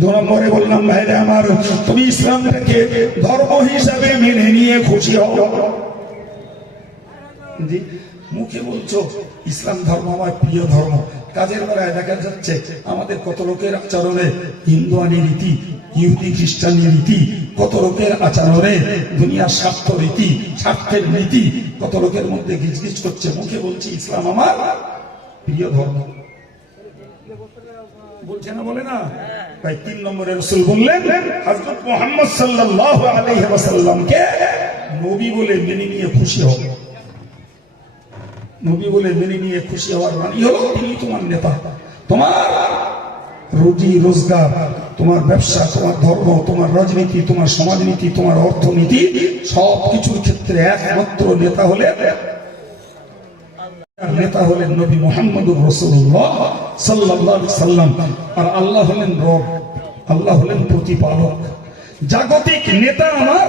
2 নম্বরে বললাম, ভাইরে আমার, তুমি ইসলামটাকে ধর্ম হিসাবে মেনে নিয়ে খুশি হও। জি, মুখে বলছো ইসলাম ধর্ম আমার প্রিয় ধর্ম, কাজের বেলায় দেখা যাচ্ছে আমাদের কত লোকের আচরণে হিন্দুয়ানি রীতি, ইহুদি খ্রিস্টানি রীতি, কত লোকের আচরণে দুনিয়ার স্বার্থ রীতি, স্বার্থের নীতি কত লোকের মধ্যে গিজগিজ করছে। মুখে বলছি ইসলাম আমার প্রিয় ধর্ম, বলছে না, বলে না ভাই? 3 নম্বরে রাসূল বললেন, হযরত মুহাম্মদ সাল্লাল্লাহু আলাইহি ওয়াসাল্লামকে নবী বলে মেনে নিয়ে খুশি হবে। নবী বলে মেনে নিয়ে খুশি হওয়ার মানে হলো তিনি তোমার নেতা। তোমার রুজি রোজগার, তোমার ব্যবসা, তোমার ধর্ম, তোমার রাজনীতি, তোমার সমাজনীতি, তোমার অর্থনীতি, সবকিছুর ক্ষেত্রে একমাত্র নেতা হলেন নবী মুহাম্মদুর রাসূলুল্লাহ সাল্লাল্লাহু আলাইহি সাল্লাম। আর আল্লাহ হলেন রব, আল্লাহ হলেন প্রতিপালক। জাগতিক নেতা আমার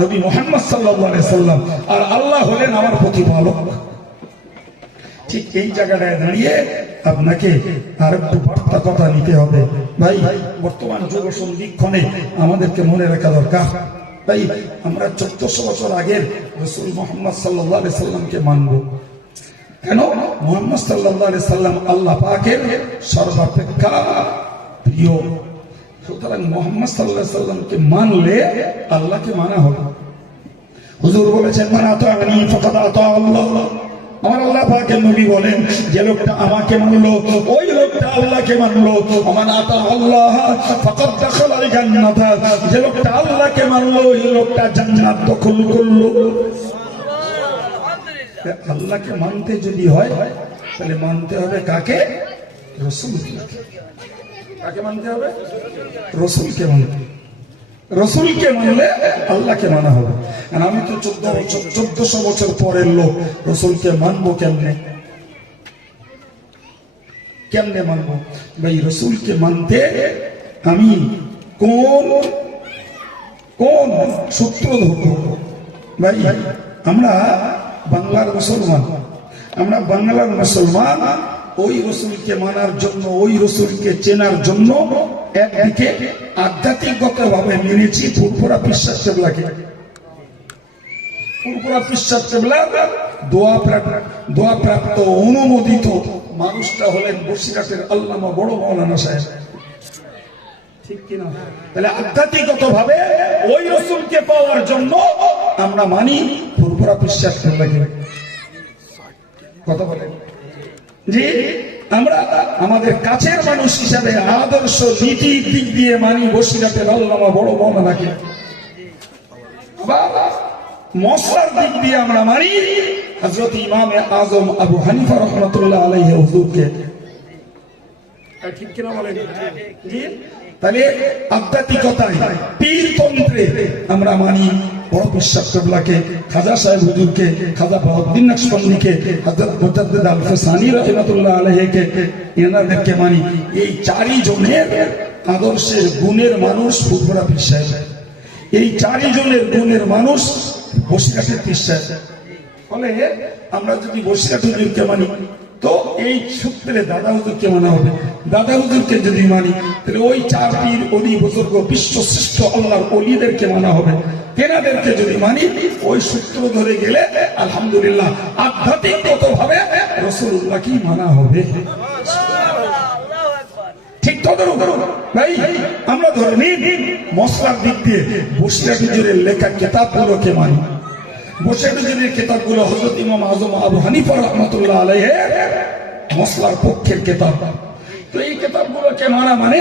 নবী মুহাম্মদ সাল্লাল্লাহু আলাইহি সাল্লাম, আর আল্লাহ হলেন আমার প্রতিপালক। ঠিক এই জায়গাটায় দাঁড়িয়ে আপনাকে আর একটু বার্তা কথা নিতে হবে ভাই। বর্তমান যুব সন্ধিক্ষণে আমাদেরকে মনে রাখা দরকার ভাই, আমরা 1400 বছর আগের রাসূল মুহাম্মদ সাল্লাল্লাহু আলাইহি সাল্লামকে মানব কেন? মুহাম্মদ সাল্লাল্লাহু আলাইহি সাল্লাম আল্লাহ পাকের সর্বাপেক্ষা প্রিয়। সুতরাং মুহাম্মদ সাল্লাল্লাহু আলাইহি সাল্লামকে মানলে আল্লাহকে মানা হবে। হুজুর বলেছেন, মান আতানি ফাকাদ আতা আল্লাহ। আমার আল্লাহ পাকের নবী বলেন, যে লোকটা আমাকে মানলো ওই লোকটা আল্লাহকে মানলো। মান আতা আল্লাহ ফাকাদ দাখালাল জান্নাত। যে লোকটা আল্লাহকে মানলো ওই লোকটা জান্নাত দখল করলো। আল্লাহকে মানতে যদি হয় তাহলে মানতে হবে কাকে? রাসূলকে। কাকে মানতে হবে? রাসূলকে মানতে। রাসূলকে মানলে আল্লাহকে মানা হবে। আর আমি তো 1400 বছর পরের লোক, রাসূলকে মানবো কেমনে? কেমনে মানবো ভাই? রাসূলকে মানতে আমি কোন কোন সূত্র ধরবো ভাই? আমরা বাংলার মুসলমান, আমরা বাংলার মুসলমান ওই রসুলকে মানার জন্য, ওই রসুলকে চেনার জন্য একদিকে আধ্যাত্মিকগত ভাবে মেনেছি ফুরফুরা পিরসাদ কেবলাকে। ফুরফুরা পিরসাদ কেবলা দোয়া প্রাপ্ত অনুমোদিত মানুষটা হলেন বসিরহাটের আল্লামা বড় মাওলানা সাহেব, ঠিক কিনা? তাহলে আধ্যাত্মিকগত ভাবে ওই রসুলকে পাওয়ার জন্য আমরা মানি ফুরফুরা পিরসাদ কেবলাকে। কথা বলেন জি? আমরা আমাদের কাছের মানুষ হিসাবে আদর্শ নীতির দিক দিয়ে মানি বসিরহাটের আল্লামা বড় মাওলানাকে। মশলার দিক দিয়ে আমরা মানি হযরত ইমামে আজম আবু হানিফা রাহমাতুল্লাহ আলাইহি হুজুরকে। ঠিক কিনা বলেন জি? তাহলে আধ্যাত্মিকতায় পীরতন্ত্রে আমরা মানি বড় পিরসাদ কেবলাকে, খাজা সাহেব হুজুরকে, খাজা বাউদ্দিন নকশবন্দিকে, হযরত মুজাদ্দিদ আল ফসানি রাহমাতুল্লাহ আলাইহিকে, এনাদেরকে মানি। এই চারি জনের আদর্শের গুণের মানুষ ফুরফুরা পীর সাহেব। এই চারি জনের গুণের মানুষ বসিরহাটের পীর সাহেব। ফলে আমরা যদি বসিরহাট হুজুরকে মানি তো এই সূত্রে দাদা হুজুরকে মানা হবে। দাদা হুজুরকে যদি মানি তাহলে ওই চার পীর অলি বুজুর্গ বিশ্ব শ্রেষ্ঠ আল্লাহর অলিদেরকে মানা হবে। তেনাদেরকে যদি মানি ওই সূত্র ধরে গেলে আলহামদুলিল্লাহ আধ্যাত্মিকগত ভাবে রাসূলুল্লাহকেই মানা হবে। ঠিক তদরূপ ভাই আমরা ধরে নিন মশলার দিক দিয়ে বসিরহাট হুজুরের লেখা কিতাবগুলোকে মানি। বসিরহাট হুজুরের কিতাবগুলো হযরত ইমাম আজম আবু হানিফা রাহমাতুল্লাহ আলাইহি মশলার পক্ষের কিতাব। তো এই কিতাবগুলোকে মানা মানে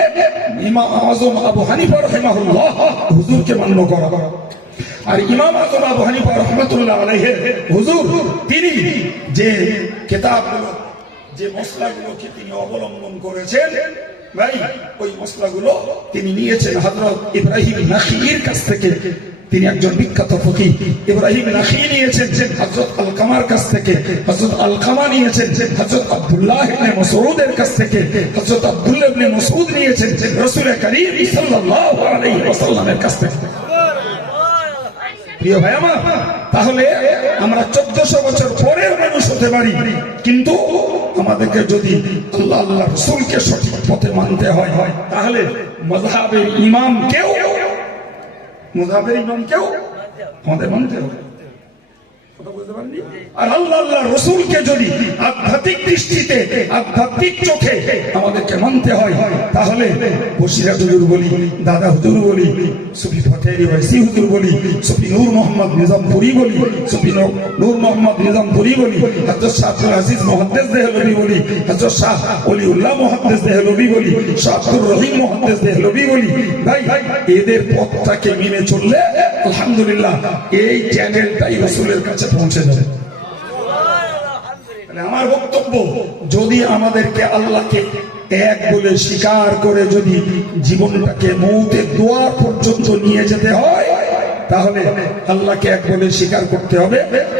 ইমাম আজম আবু হানিফা রাহিমাহুল্লাহ হুজুরকে মান্য করা। আর ইমাম আজম আবু হানিফা রাহমাতুল্লাহ আলাইহি হুজুর তিনি যে কিতাবগুলো, যে মশলাগুলোকে তিনি অবলম্বন করেছেন ভাই, ওই মশলাগুলো তিনি নিয়েছেন হযরত ইব্রাহিম নাখঈর কাছ থেকে। তিনি একজন বিখ্যাত ফকিহ। ইব্রাহিম নাখঈ নিয়েছেন হযরত আলকামার কাছ থেকে, হযরত আলকামা নিয়েছেন হযরত আব্দুল্লাহ ইবনে মাসউদের কাছ থেকে, হযরত আব্দুল্লাহ ইবনে মাসউদ নিয়েছেন রাসূল করিম সাল্লাল্লাহু আলাইহি ওয়াসাল্লামের কাছ থেকে। প্রিয় ভাই আমার, তাহলে আমরা 1400 বছর পরের মানুষ হতে পারি, কিন্তু আমাদেরকে যদি আল্লাহ আল্লাহ রাসূলকে সঠিক পথে মানতে হয় তাহলে মাযহাবের ইমামকেও আমাদের মানতে হবে। আর আল্লাহ আল্লাহ রাসূলকে যদি আধ্যাত্মিক দৃষ্টিতে, আধ্যাত্মিক চোখে আমাদেরকে মানতে হয় তাহলে বসিরহাট হুজুর বলি, দাদা হুজুর বলি, সুফি ফতেহী ওয়াইসি হুজুর বলি, সুফি নূর মোহাম্মদ নিজামপুরি বলি, সুফি নূর মোহাম্মদ নিজামপুরি বলি, হযরত শাহ আব্দুল আজিজ মুহাদ্দিস দেহলভী বলি, হযরত শাহ ওলিউল্লাহ মুহাদ্দিস দেহলভী বলি, শাহ আব্দুর রহিম মুহাদ্দিস দেহলভী বলি। ভাই এদের পথটাকে মেনে চললে আলহামদুলিল্লাহ এই চ্যানেলটাই রাসূলের কাছে পৌঁছে যাবে। আমার বক্তব্য, যদি আমাদেরকে আল্লাহকে এক বলে স্বীকার করে যদি জীবনটাকে মৌতের দুয়ার পর্যন্ত নিয়ে যেতে হয় তাহলে আল্লাহকে এক বলে স্বীকার করতে হবে,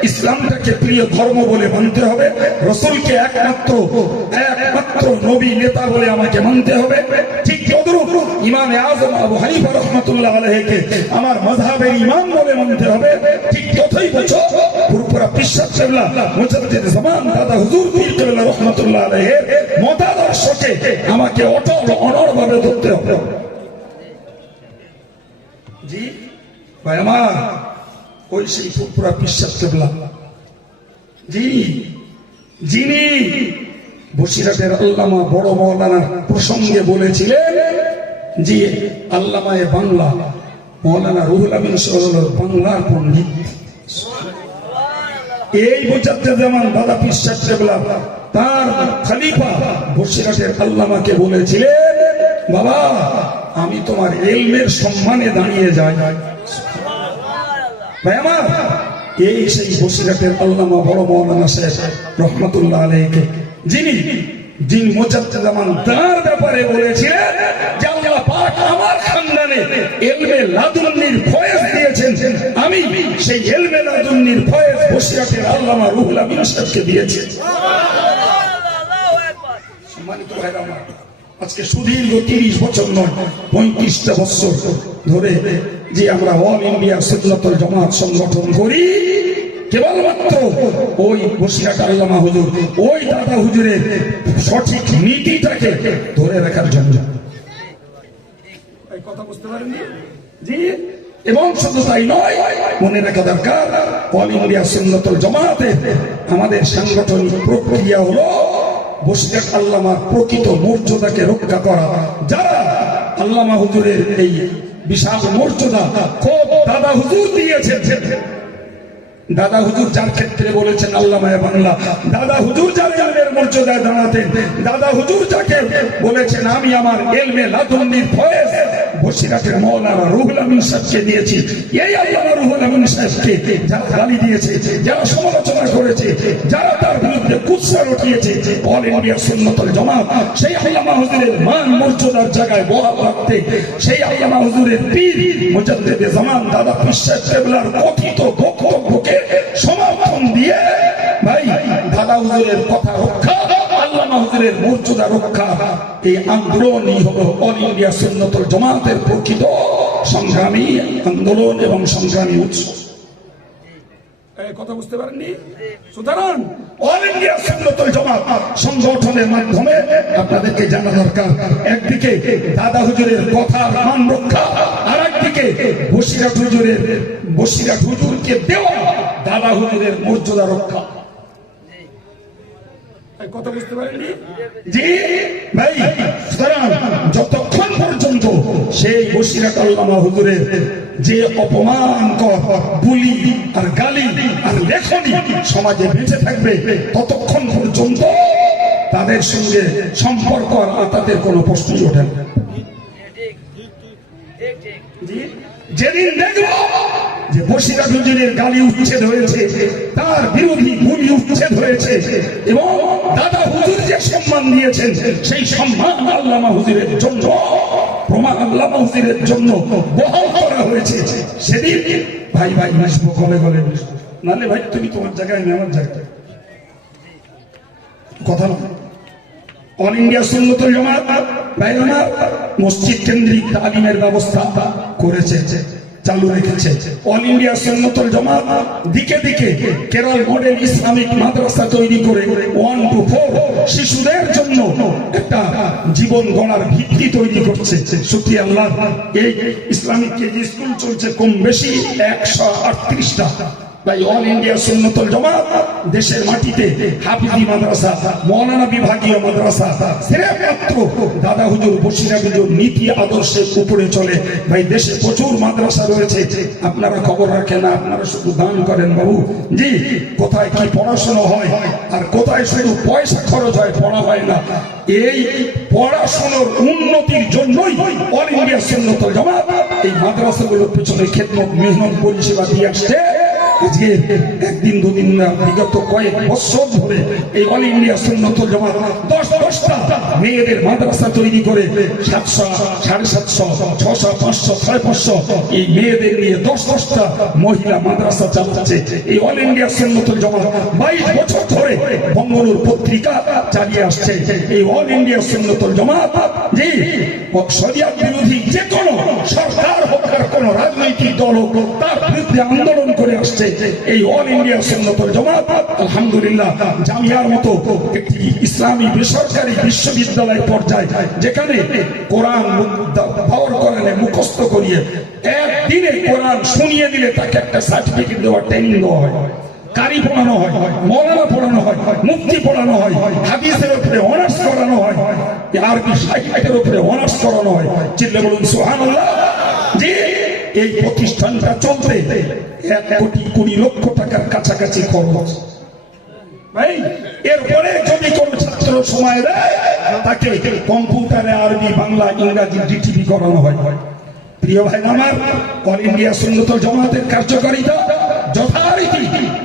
ইসলামটাকে প্রিয় ধর্ম বলে মানতে হবে, রাসূলকে একমাত্র নবী নেতা বলে আমাকে মানতে হবে। ঠিক তদ্রূপ ইমামে আযম আবু হানিফা রাহমাতুল্লাহ আলাইহিকে আমার মাযহাবের ইমাম বলে মানতে হবে, ঠিক ততই বছর পুরপুরা পিশাব কেবলা মুজাদ্দিদ জামান দাদা হুজুর পীর কেবলা রাহমাতুল্লাহ আলাইহির মতাদর্শকে আমাকে অটল অনড়ভাবে ধরতে হবে। জি ভাই আমার, ওই সেই পুরপুরা পিশাব কেবলা যিনি বসিরহাটের আল্লামা বড় মাওলানা প্রসঙ্গে বলেছিলেন, জি আল্লামায়ে বাংলা মাওলানা রুহুল আমিন সাহেব বাংলার পণ্ডিত। এই মুজাদ্দিদ জামান দাদা পীর সাহেব কেবলা তার খলিফা বসিরহাটের আল্লামাকে বলেছিলেন, বাবা আমি তোমার ইলমের সম্মানে দাঁড়িয়ে যাই। ভাই আমার, এই সেই বসিরহাটের আল্লামা বড় মাওলানা সাহেব রহমাতুল্লাহ আলাইহিকে যিনি মুজাদ্দিদ জামান তার ব্যাপারে বলেছিলেন যে আল্লাহ পাক আমার খানদানে ইলমে লাদুন্নির ফয়েজ দিয়েছেন, আমি সেই ইলমে লাদুন্নির ফয়েজ বসিরহাটের আল্লামা রুহুল আমিন সাহেবকে দিয়েছি। সম্মানিত ভাইরা আমার, আজকে সুদীর্ঘ 30 বছর নয় 35টা বছর ধরে যে আমরা অল ইন্ডিয়া সুন্নাতুল জামাত সংগঠন করি, কেবলমাত্র ওই বসিরহাট আল্লামা হুজুর, ওই দাদা হুজুরের সঠিক নীতিটাকে ধরে রাখার জন্য। কথা বুঝতে পারেননি? জি, এবং শুধু তাই নয়, মনে রাখা দরকার অল ইন্ডিয়া সুন্নাতুল জামাতে আমাদের সাংগঠনিক প্রক্রিয়া হলো বসিরহাট আল্লামার প্রকৃত মর্যাদাকে রক্ষা করা। যারা আল্লামা হুজুরের এই বিশাল মর্যাদা খুব দাদা হুজুর দিয়েছেন, দাদা হুজুর যার ক্ষেত্রে বলেছেন আল্লামায়ে বাংলা, দাদা হুজুর যার ইলমের মর্যাদায় দাঁড়াতেন, দাদা হুজুর যাকে বলেছেন আমি আমার ইলমে লাদুন্নির ফয়েজ বসিরহাটের মাওলানা রুহুল আমিন সাহেবকে দিয়েছি, এই আল্লামা রুহুল আমিন সাহেবকে যারা গালি দিয়েছে, যারা সমালোচনা করেছে, যারা তার বিরুদ্ধে কুৎসা রটিয়েছে, অল ইন্ডিয়া সুন্নাতুল জামাত সেই আল্লামা হুজুরের মান মর্যাদার জায়গায় বহাল রাখতে, সেই আল্লামা হুজুরের পীর মুজাদ্দিদ জামান দাদা পীর সাহেব কেবলার কথিত বক্তব্যকে সমর্থন দিয়ে ভাই দাদা হুজুরের কথা রক্ষা, আল্লামা হুজুরের মর্যাদা রক্ষা, এই আন্দোলনই হলো অল ইন্ডিয়া সুন্নাতুল জামাতের প্রকৃত সংগ্রামী আন্দোলন এবং সংগ্রামী উৎসব। কথা বুঝতে পারেননি? সুতরাং অল ইন্ডিয়া সুন্নাতুল জামাত সংগঠনের মাধ্যমে আপনাদেরকে জানা দরকার, একদিকে দাদা হুজুরের কথার মান রক্ষা, আর একদিকে বসিরহাট হুজুরকে দেওয়া দাদা হুজুরের মর্যাদা রক্ষা। কথা বুঝতে পারেননি? জি ভাই, সুতরাং যতক্ষণ পর্যন্ত সেই বসিরহাট আল্লামা হুজুরের যে অপমানকর বুলি আর গালি আর লেখনী সমাজে বেঁচে থাকবে, ততক্ষণ পর্যন্ত তাদের সঙ্গে সম্পর্ক আর তাদের কোনো প্রশ্নই ওঠে না। যেদিন দেখব যে বসিরহাট হুজুরের গালি উচ্ছেদ হয়েছে, তার বিরোধী বুলি উচ্ছেদ হয়েছে, এবং দাদা হুজুর যে সম্মান দিয়েছেন সেই সম্মান আল্লামা হুজুরের জন্য, প্রমাণ আল্লামা হুজুরের জন্য বহাল করা হয়েছে, সেদিন ভাই ভাই মিশবো, গলে গলে মিশবো, নাহলে ভাই তুমি তোমার জায়গায় আমি আমার জায়গায়। কথা না, অল ইন্ডিয়া সুন্নাতুল জামাত ভাইরা মসজিদ কেন্দ্রিক তালিমের ব্যবস্থা করেছে, চালু রেখেছে। অল ইন্ডিয়া সুন্নাতুল জামাত দিকে দিকে কেরল মডেল ইসলামিক মাদ্রাসা তৈরি করে 1 to 4 শিশুদের জন্য একটা জীবন গড়ার ভিত্তি তৈরি করছে। শুকরিয়া আল্লাহ, এই ইসলামিক কেজি স্কুল চলছে কম বেশি 138টা। তাই অল ইন্ডিয়া সুন্নাতুল জামাত দেশের মাটিতে হাফিজি মাদ্রাসা, মৌলানা বিভাগীয় মাদ্রাসা, সিরেফ মাত্র দাদা হুজুর বসিরহাট হুজুর নীতি আদর্শের উপরে চলে। ভাই দেশে প্রচুর মাদ্রাসা রয়েছে, আপনারা খবর রাখেন না, আপনারা শুধু দান করেন বাবু। জি, কোথায় কি পড়াশোনা হয় আর কোথায় শুধু পয়সা খরচ হয়, পড়া হয় না। এই পড়াশোনার উন্নতির জন্যই অল ইন্ডিয়া সুন্নাতুল জামাত এই মাদ্রাসাগুলোর পেছনে খেদমত মেহনত পরিষেবা দিয়ে আসছে। আজকে একদিন দুদিন না, বিগত কয়েক বছর ধরে এই অল ইন্ডিয়া সুন্নাতুল জামাত 10-10টা মেয়েদের মাদ্রাসা তৈরি করে 700, 750, 600, 500, 550 এই মেয়েদের নিয়ে 10-10টা মহিলা মাদ্রাসা চালাচ্ছে এই অল ইন্ডিয়া সুন্নাতুল জামাত। 22 বছর ধরে বঙ্গনুর পত্রিকা চালিয়ে আসছে এই অল ইন্ডিয়া সুন্নাতুল জামাত। জি, শরিয়াত বিরোধী যে কোনো সরকার হোক আর কোনো রাজনৈতিক দল হোক তার বিরুদ্ধে আন্দোলন করে আসছে এই অল ইন্ডিয়া সুন্নাতুল জামাত। আলহামদুলিল্লাহ, জামিয়ার মতো একটি ইসলামী বেসরকারি বিশ্ববিদ্যালয় পর্যায়ে যেখানে কোরআন পাওয়ার কোরআনে মুখস্থ করিয়ে একদিনে কোরআন শুনিয়ে দিলে তাকে একটা সার্টিফিকেট দেওয়া, ট্রেনিং দেওয়া হয়, কারি পড়ানো হয়, মৌলানা পড়ানো হয়, মুফতি পড়ানো হয়, হাদিসের উপরে অনার্স করানো হয়, আরবি সাহিত্যের উপরে অনার্স করানো হয়। চিল্লে বলুন সুবহানাল্লাহ। যে এই প্রতিষ্ঠানটা চলতে 1,20,00,000 টাকার কাছাকাছি খরচ। এরপরে যদি কোন ছাত্র সময় দেয় তাকে কম্পিউটারে আরবি, বাংলা, ইংরাজি ডিটিপি করানো হয়। প্রিয় ভাই আমার, অল ইন্ডিয়া সুন্নাতুল জামাতের কার্যকারিতা যথারীতি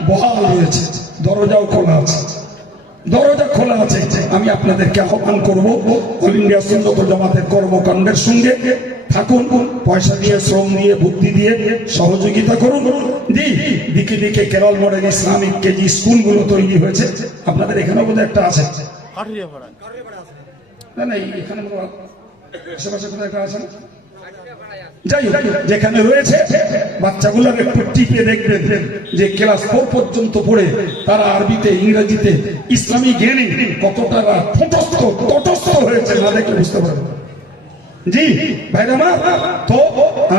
বহাল রয়েছে, দরজাও খোলা আছে, দরজা খোলা আছে। আমি আপনাদেরকে আহ্বান করব অল ইন্ডিয়া সুন্নাতুল জামাতের কর্মকাণ্ডের সঙ্গে থাকুন, পয়সা দিয়ে, শ্রম দিয়ে, বুদ্ধি দিয়ে সহযোগিতা করুন। জি, দিকে দিকে কেরল মডেল ইসলামিক কেজি স্কুলগুলো তৈরি হয়েছে। আপনাদের এখানে বোধহয় একটা আছে, না না, এখানে আশেপাশে কোথাও একটা আছে না? যাই হোক, যেখানে রয়েছে বাচ্চাগুলোর একটু টিপে দেখবেন যে ক্লাস 4 পর্যন্ত পড়ে তারা আরবিতে, ইংরেজিতে, ইসলামী জ্ঞানে কতটা তটস্থ হয়েছে, না দেখলে বুঝতে পারবেন। জি ভাইরা আমার, তো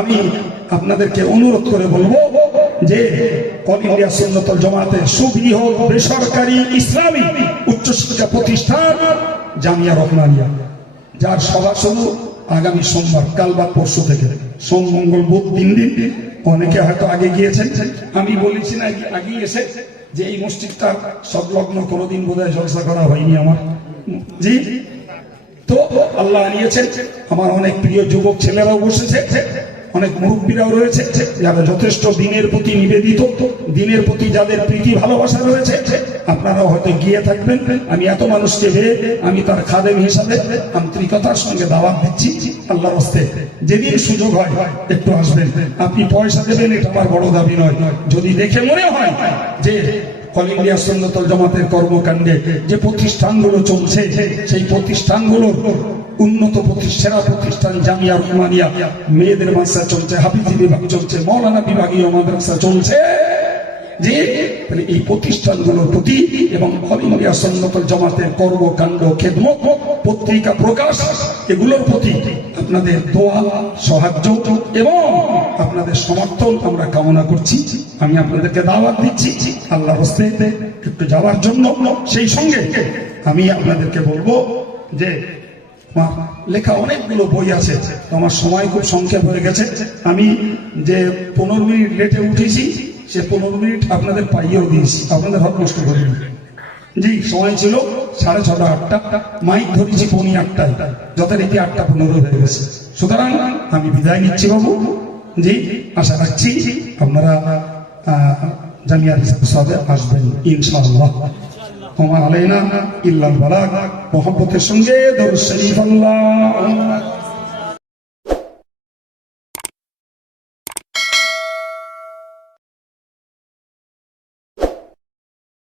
আমি আপনাদেরকে অনুরোধ করে বলবো যে অল ইন্ডিয়া সুন্নাতুল জামাতের সুবৃহৎ বেসরকারি ইসলামী উচ্চশিক্ষা প্রতিষ্ঠান জামিয়া রহমানিয়া, যার সভা শুরু আগামী সোমবার, কাল বা পরশু থেকে, সোম, মঙ্গল, বুধ 3 দিন। অনেকে হয়তো আগে গিয়েছেন, আমি বলেছি না আগে এসে যে এই মসজিদটা সংলগ্ন কোনোদিন বোধহয় জলসা করা হয়নি আমার। জি, তো আল্লাহ নিয়েছেন, আমার অনেক প্রিয় যুবক ছেলেরাও বসেছে, অনেক মুরব্বীরাও রয়েছে যারা যথেষ্ট দিনের প্রতি নিবেদিত, দিনের প্রতি যাদের প্রীতি ভালোবাসা রয়েছে। আপনারাও হয়তো গিয়ে থাকবেন। আমি এত মানুষকে ভেবে আমি তার খাদেম হিসাবে আন্তরিকতার সঙ্গে দাওয়াত দিচ্ছি, আল্লাহর হস্তে যেদিন সুযোগ হয় একটু আসবেন। আপনি পয়সা দেবেন, এটা আমার বড় দাবি নয়। যদি দেখে মনে হয় যে অল ইন্ডিয়া সুন্নাতুল জামাতের কর্মকাণ্ডে যে প্রতিষ্ঠানগুলো চলছে সেই প্রতিষ্ঠানগুলোর উন্নত সেরা প্রতিষ্ঠান জামিয়া রহমানিয়া, মেয়েদের মাদ্রাসা চলছে, হাফিজি বিভাগ চলছে, মৌলানা বিভাগীয় মাদ্রাসা চলছে, যে এই প্রতিষ্ঠানগুলোর প্রতি এবং অল ইন্ডিয়া সুন্নাতুল জামাতের কর্মকাণ্ড, খেদমত, পত্রিকা প্রকাশ, এগুলোর প্রতি আপনাদের দোয়া, সাহায্য এবং আপনাদের সমর্থন আমরা কামনা করছি। আমি আপনাদেরকে দাওয়াত দিচ্ছি আল্লাহর হস্তে একটু যাওয়ার জন্য। সেই সঙ্গে আমি আপনাদেরকে বলবো যে লেখা অনেকগুলো বই আছে, আমার সময় খুব সংক্ষেপ হয়ে গেছে। আমি যে 15 মিনিট লেটে উঠেছি সে 15 মিনিট আপনাদের পাইয়েও দিয়েছি, আপনাদের হক নষ্ট করিনি। জি, সময় ছিল 6:30, 8টা, মাইক ধরেছি 8:15, যথারীতি 8:15 হয়ে গেছে। সুতরাং আমি বিদায় নিচ্ছি বাবু। জি, আশা রাখছি আপনারা জামিয়ার হিসাবে আসবেন ইনশাআল্লাহ। ওমা আলাইনা ইল্লাল বালাগ। মোহাম্মতের সঙ্গে দরুদ শরীফ আল্লাহ।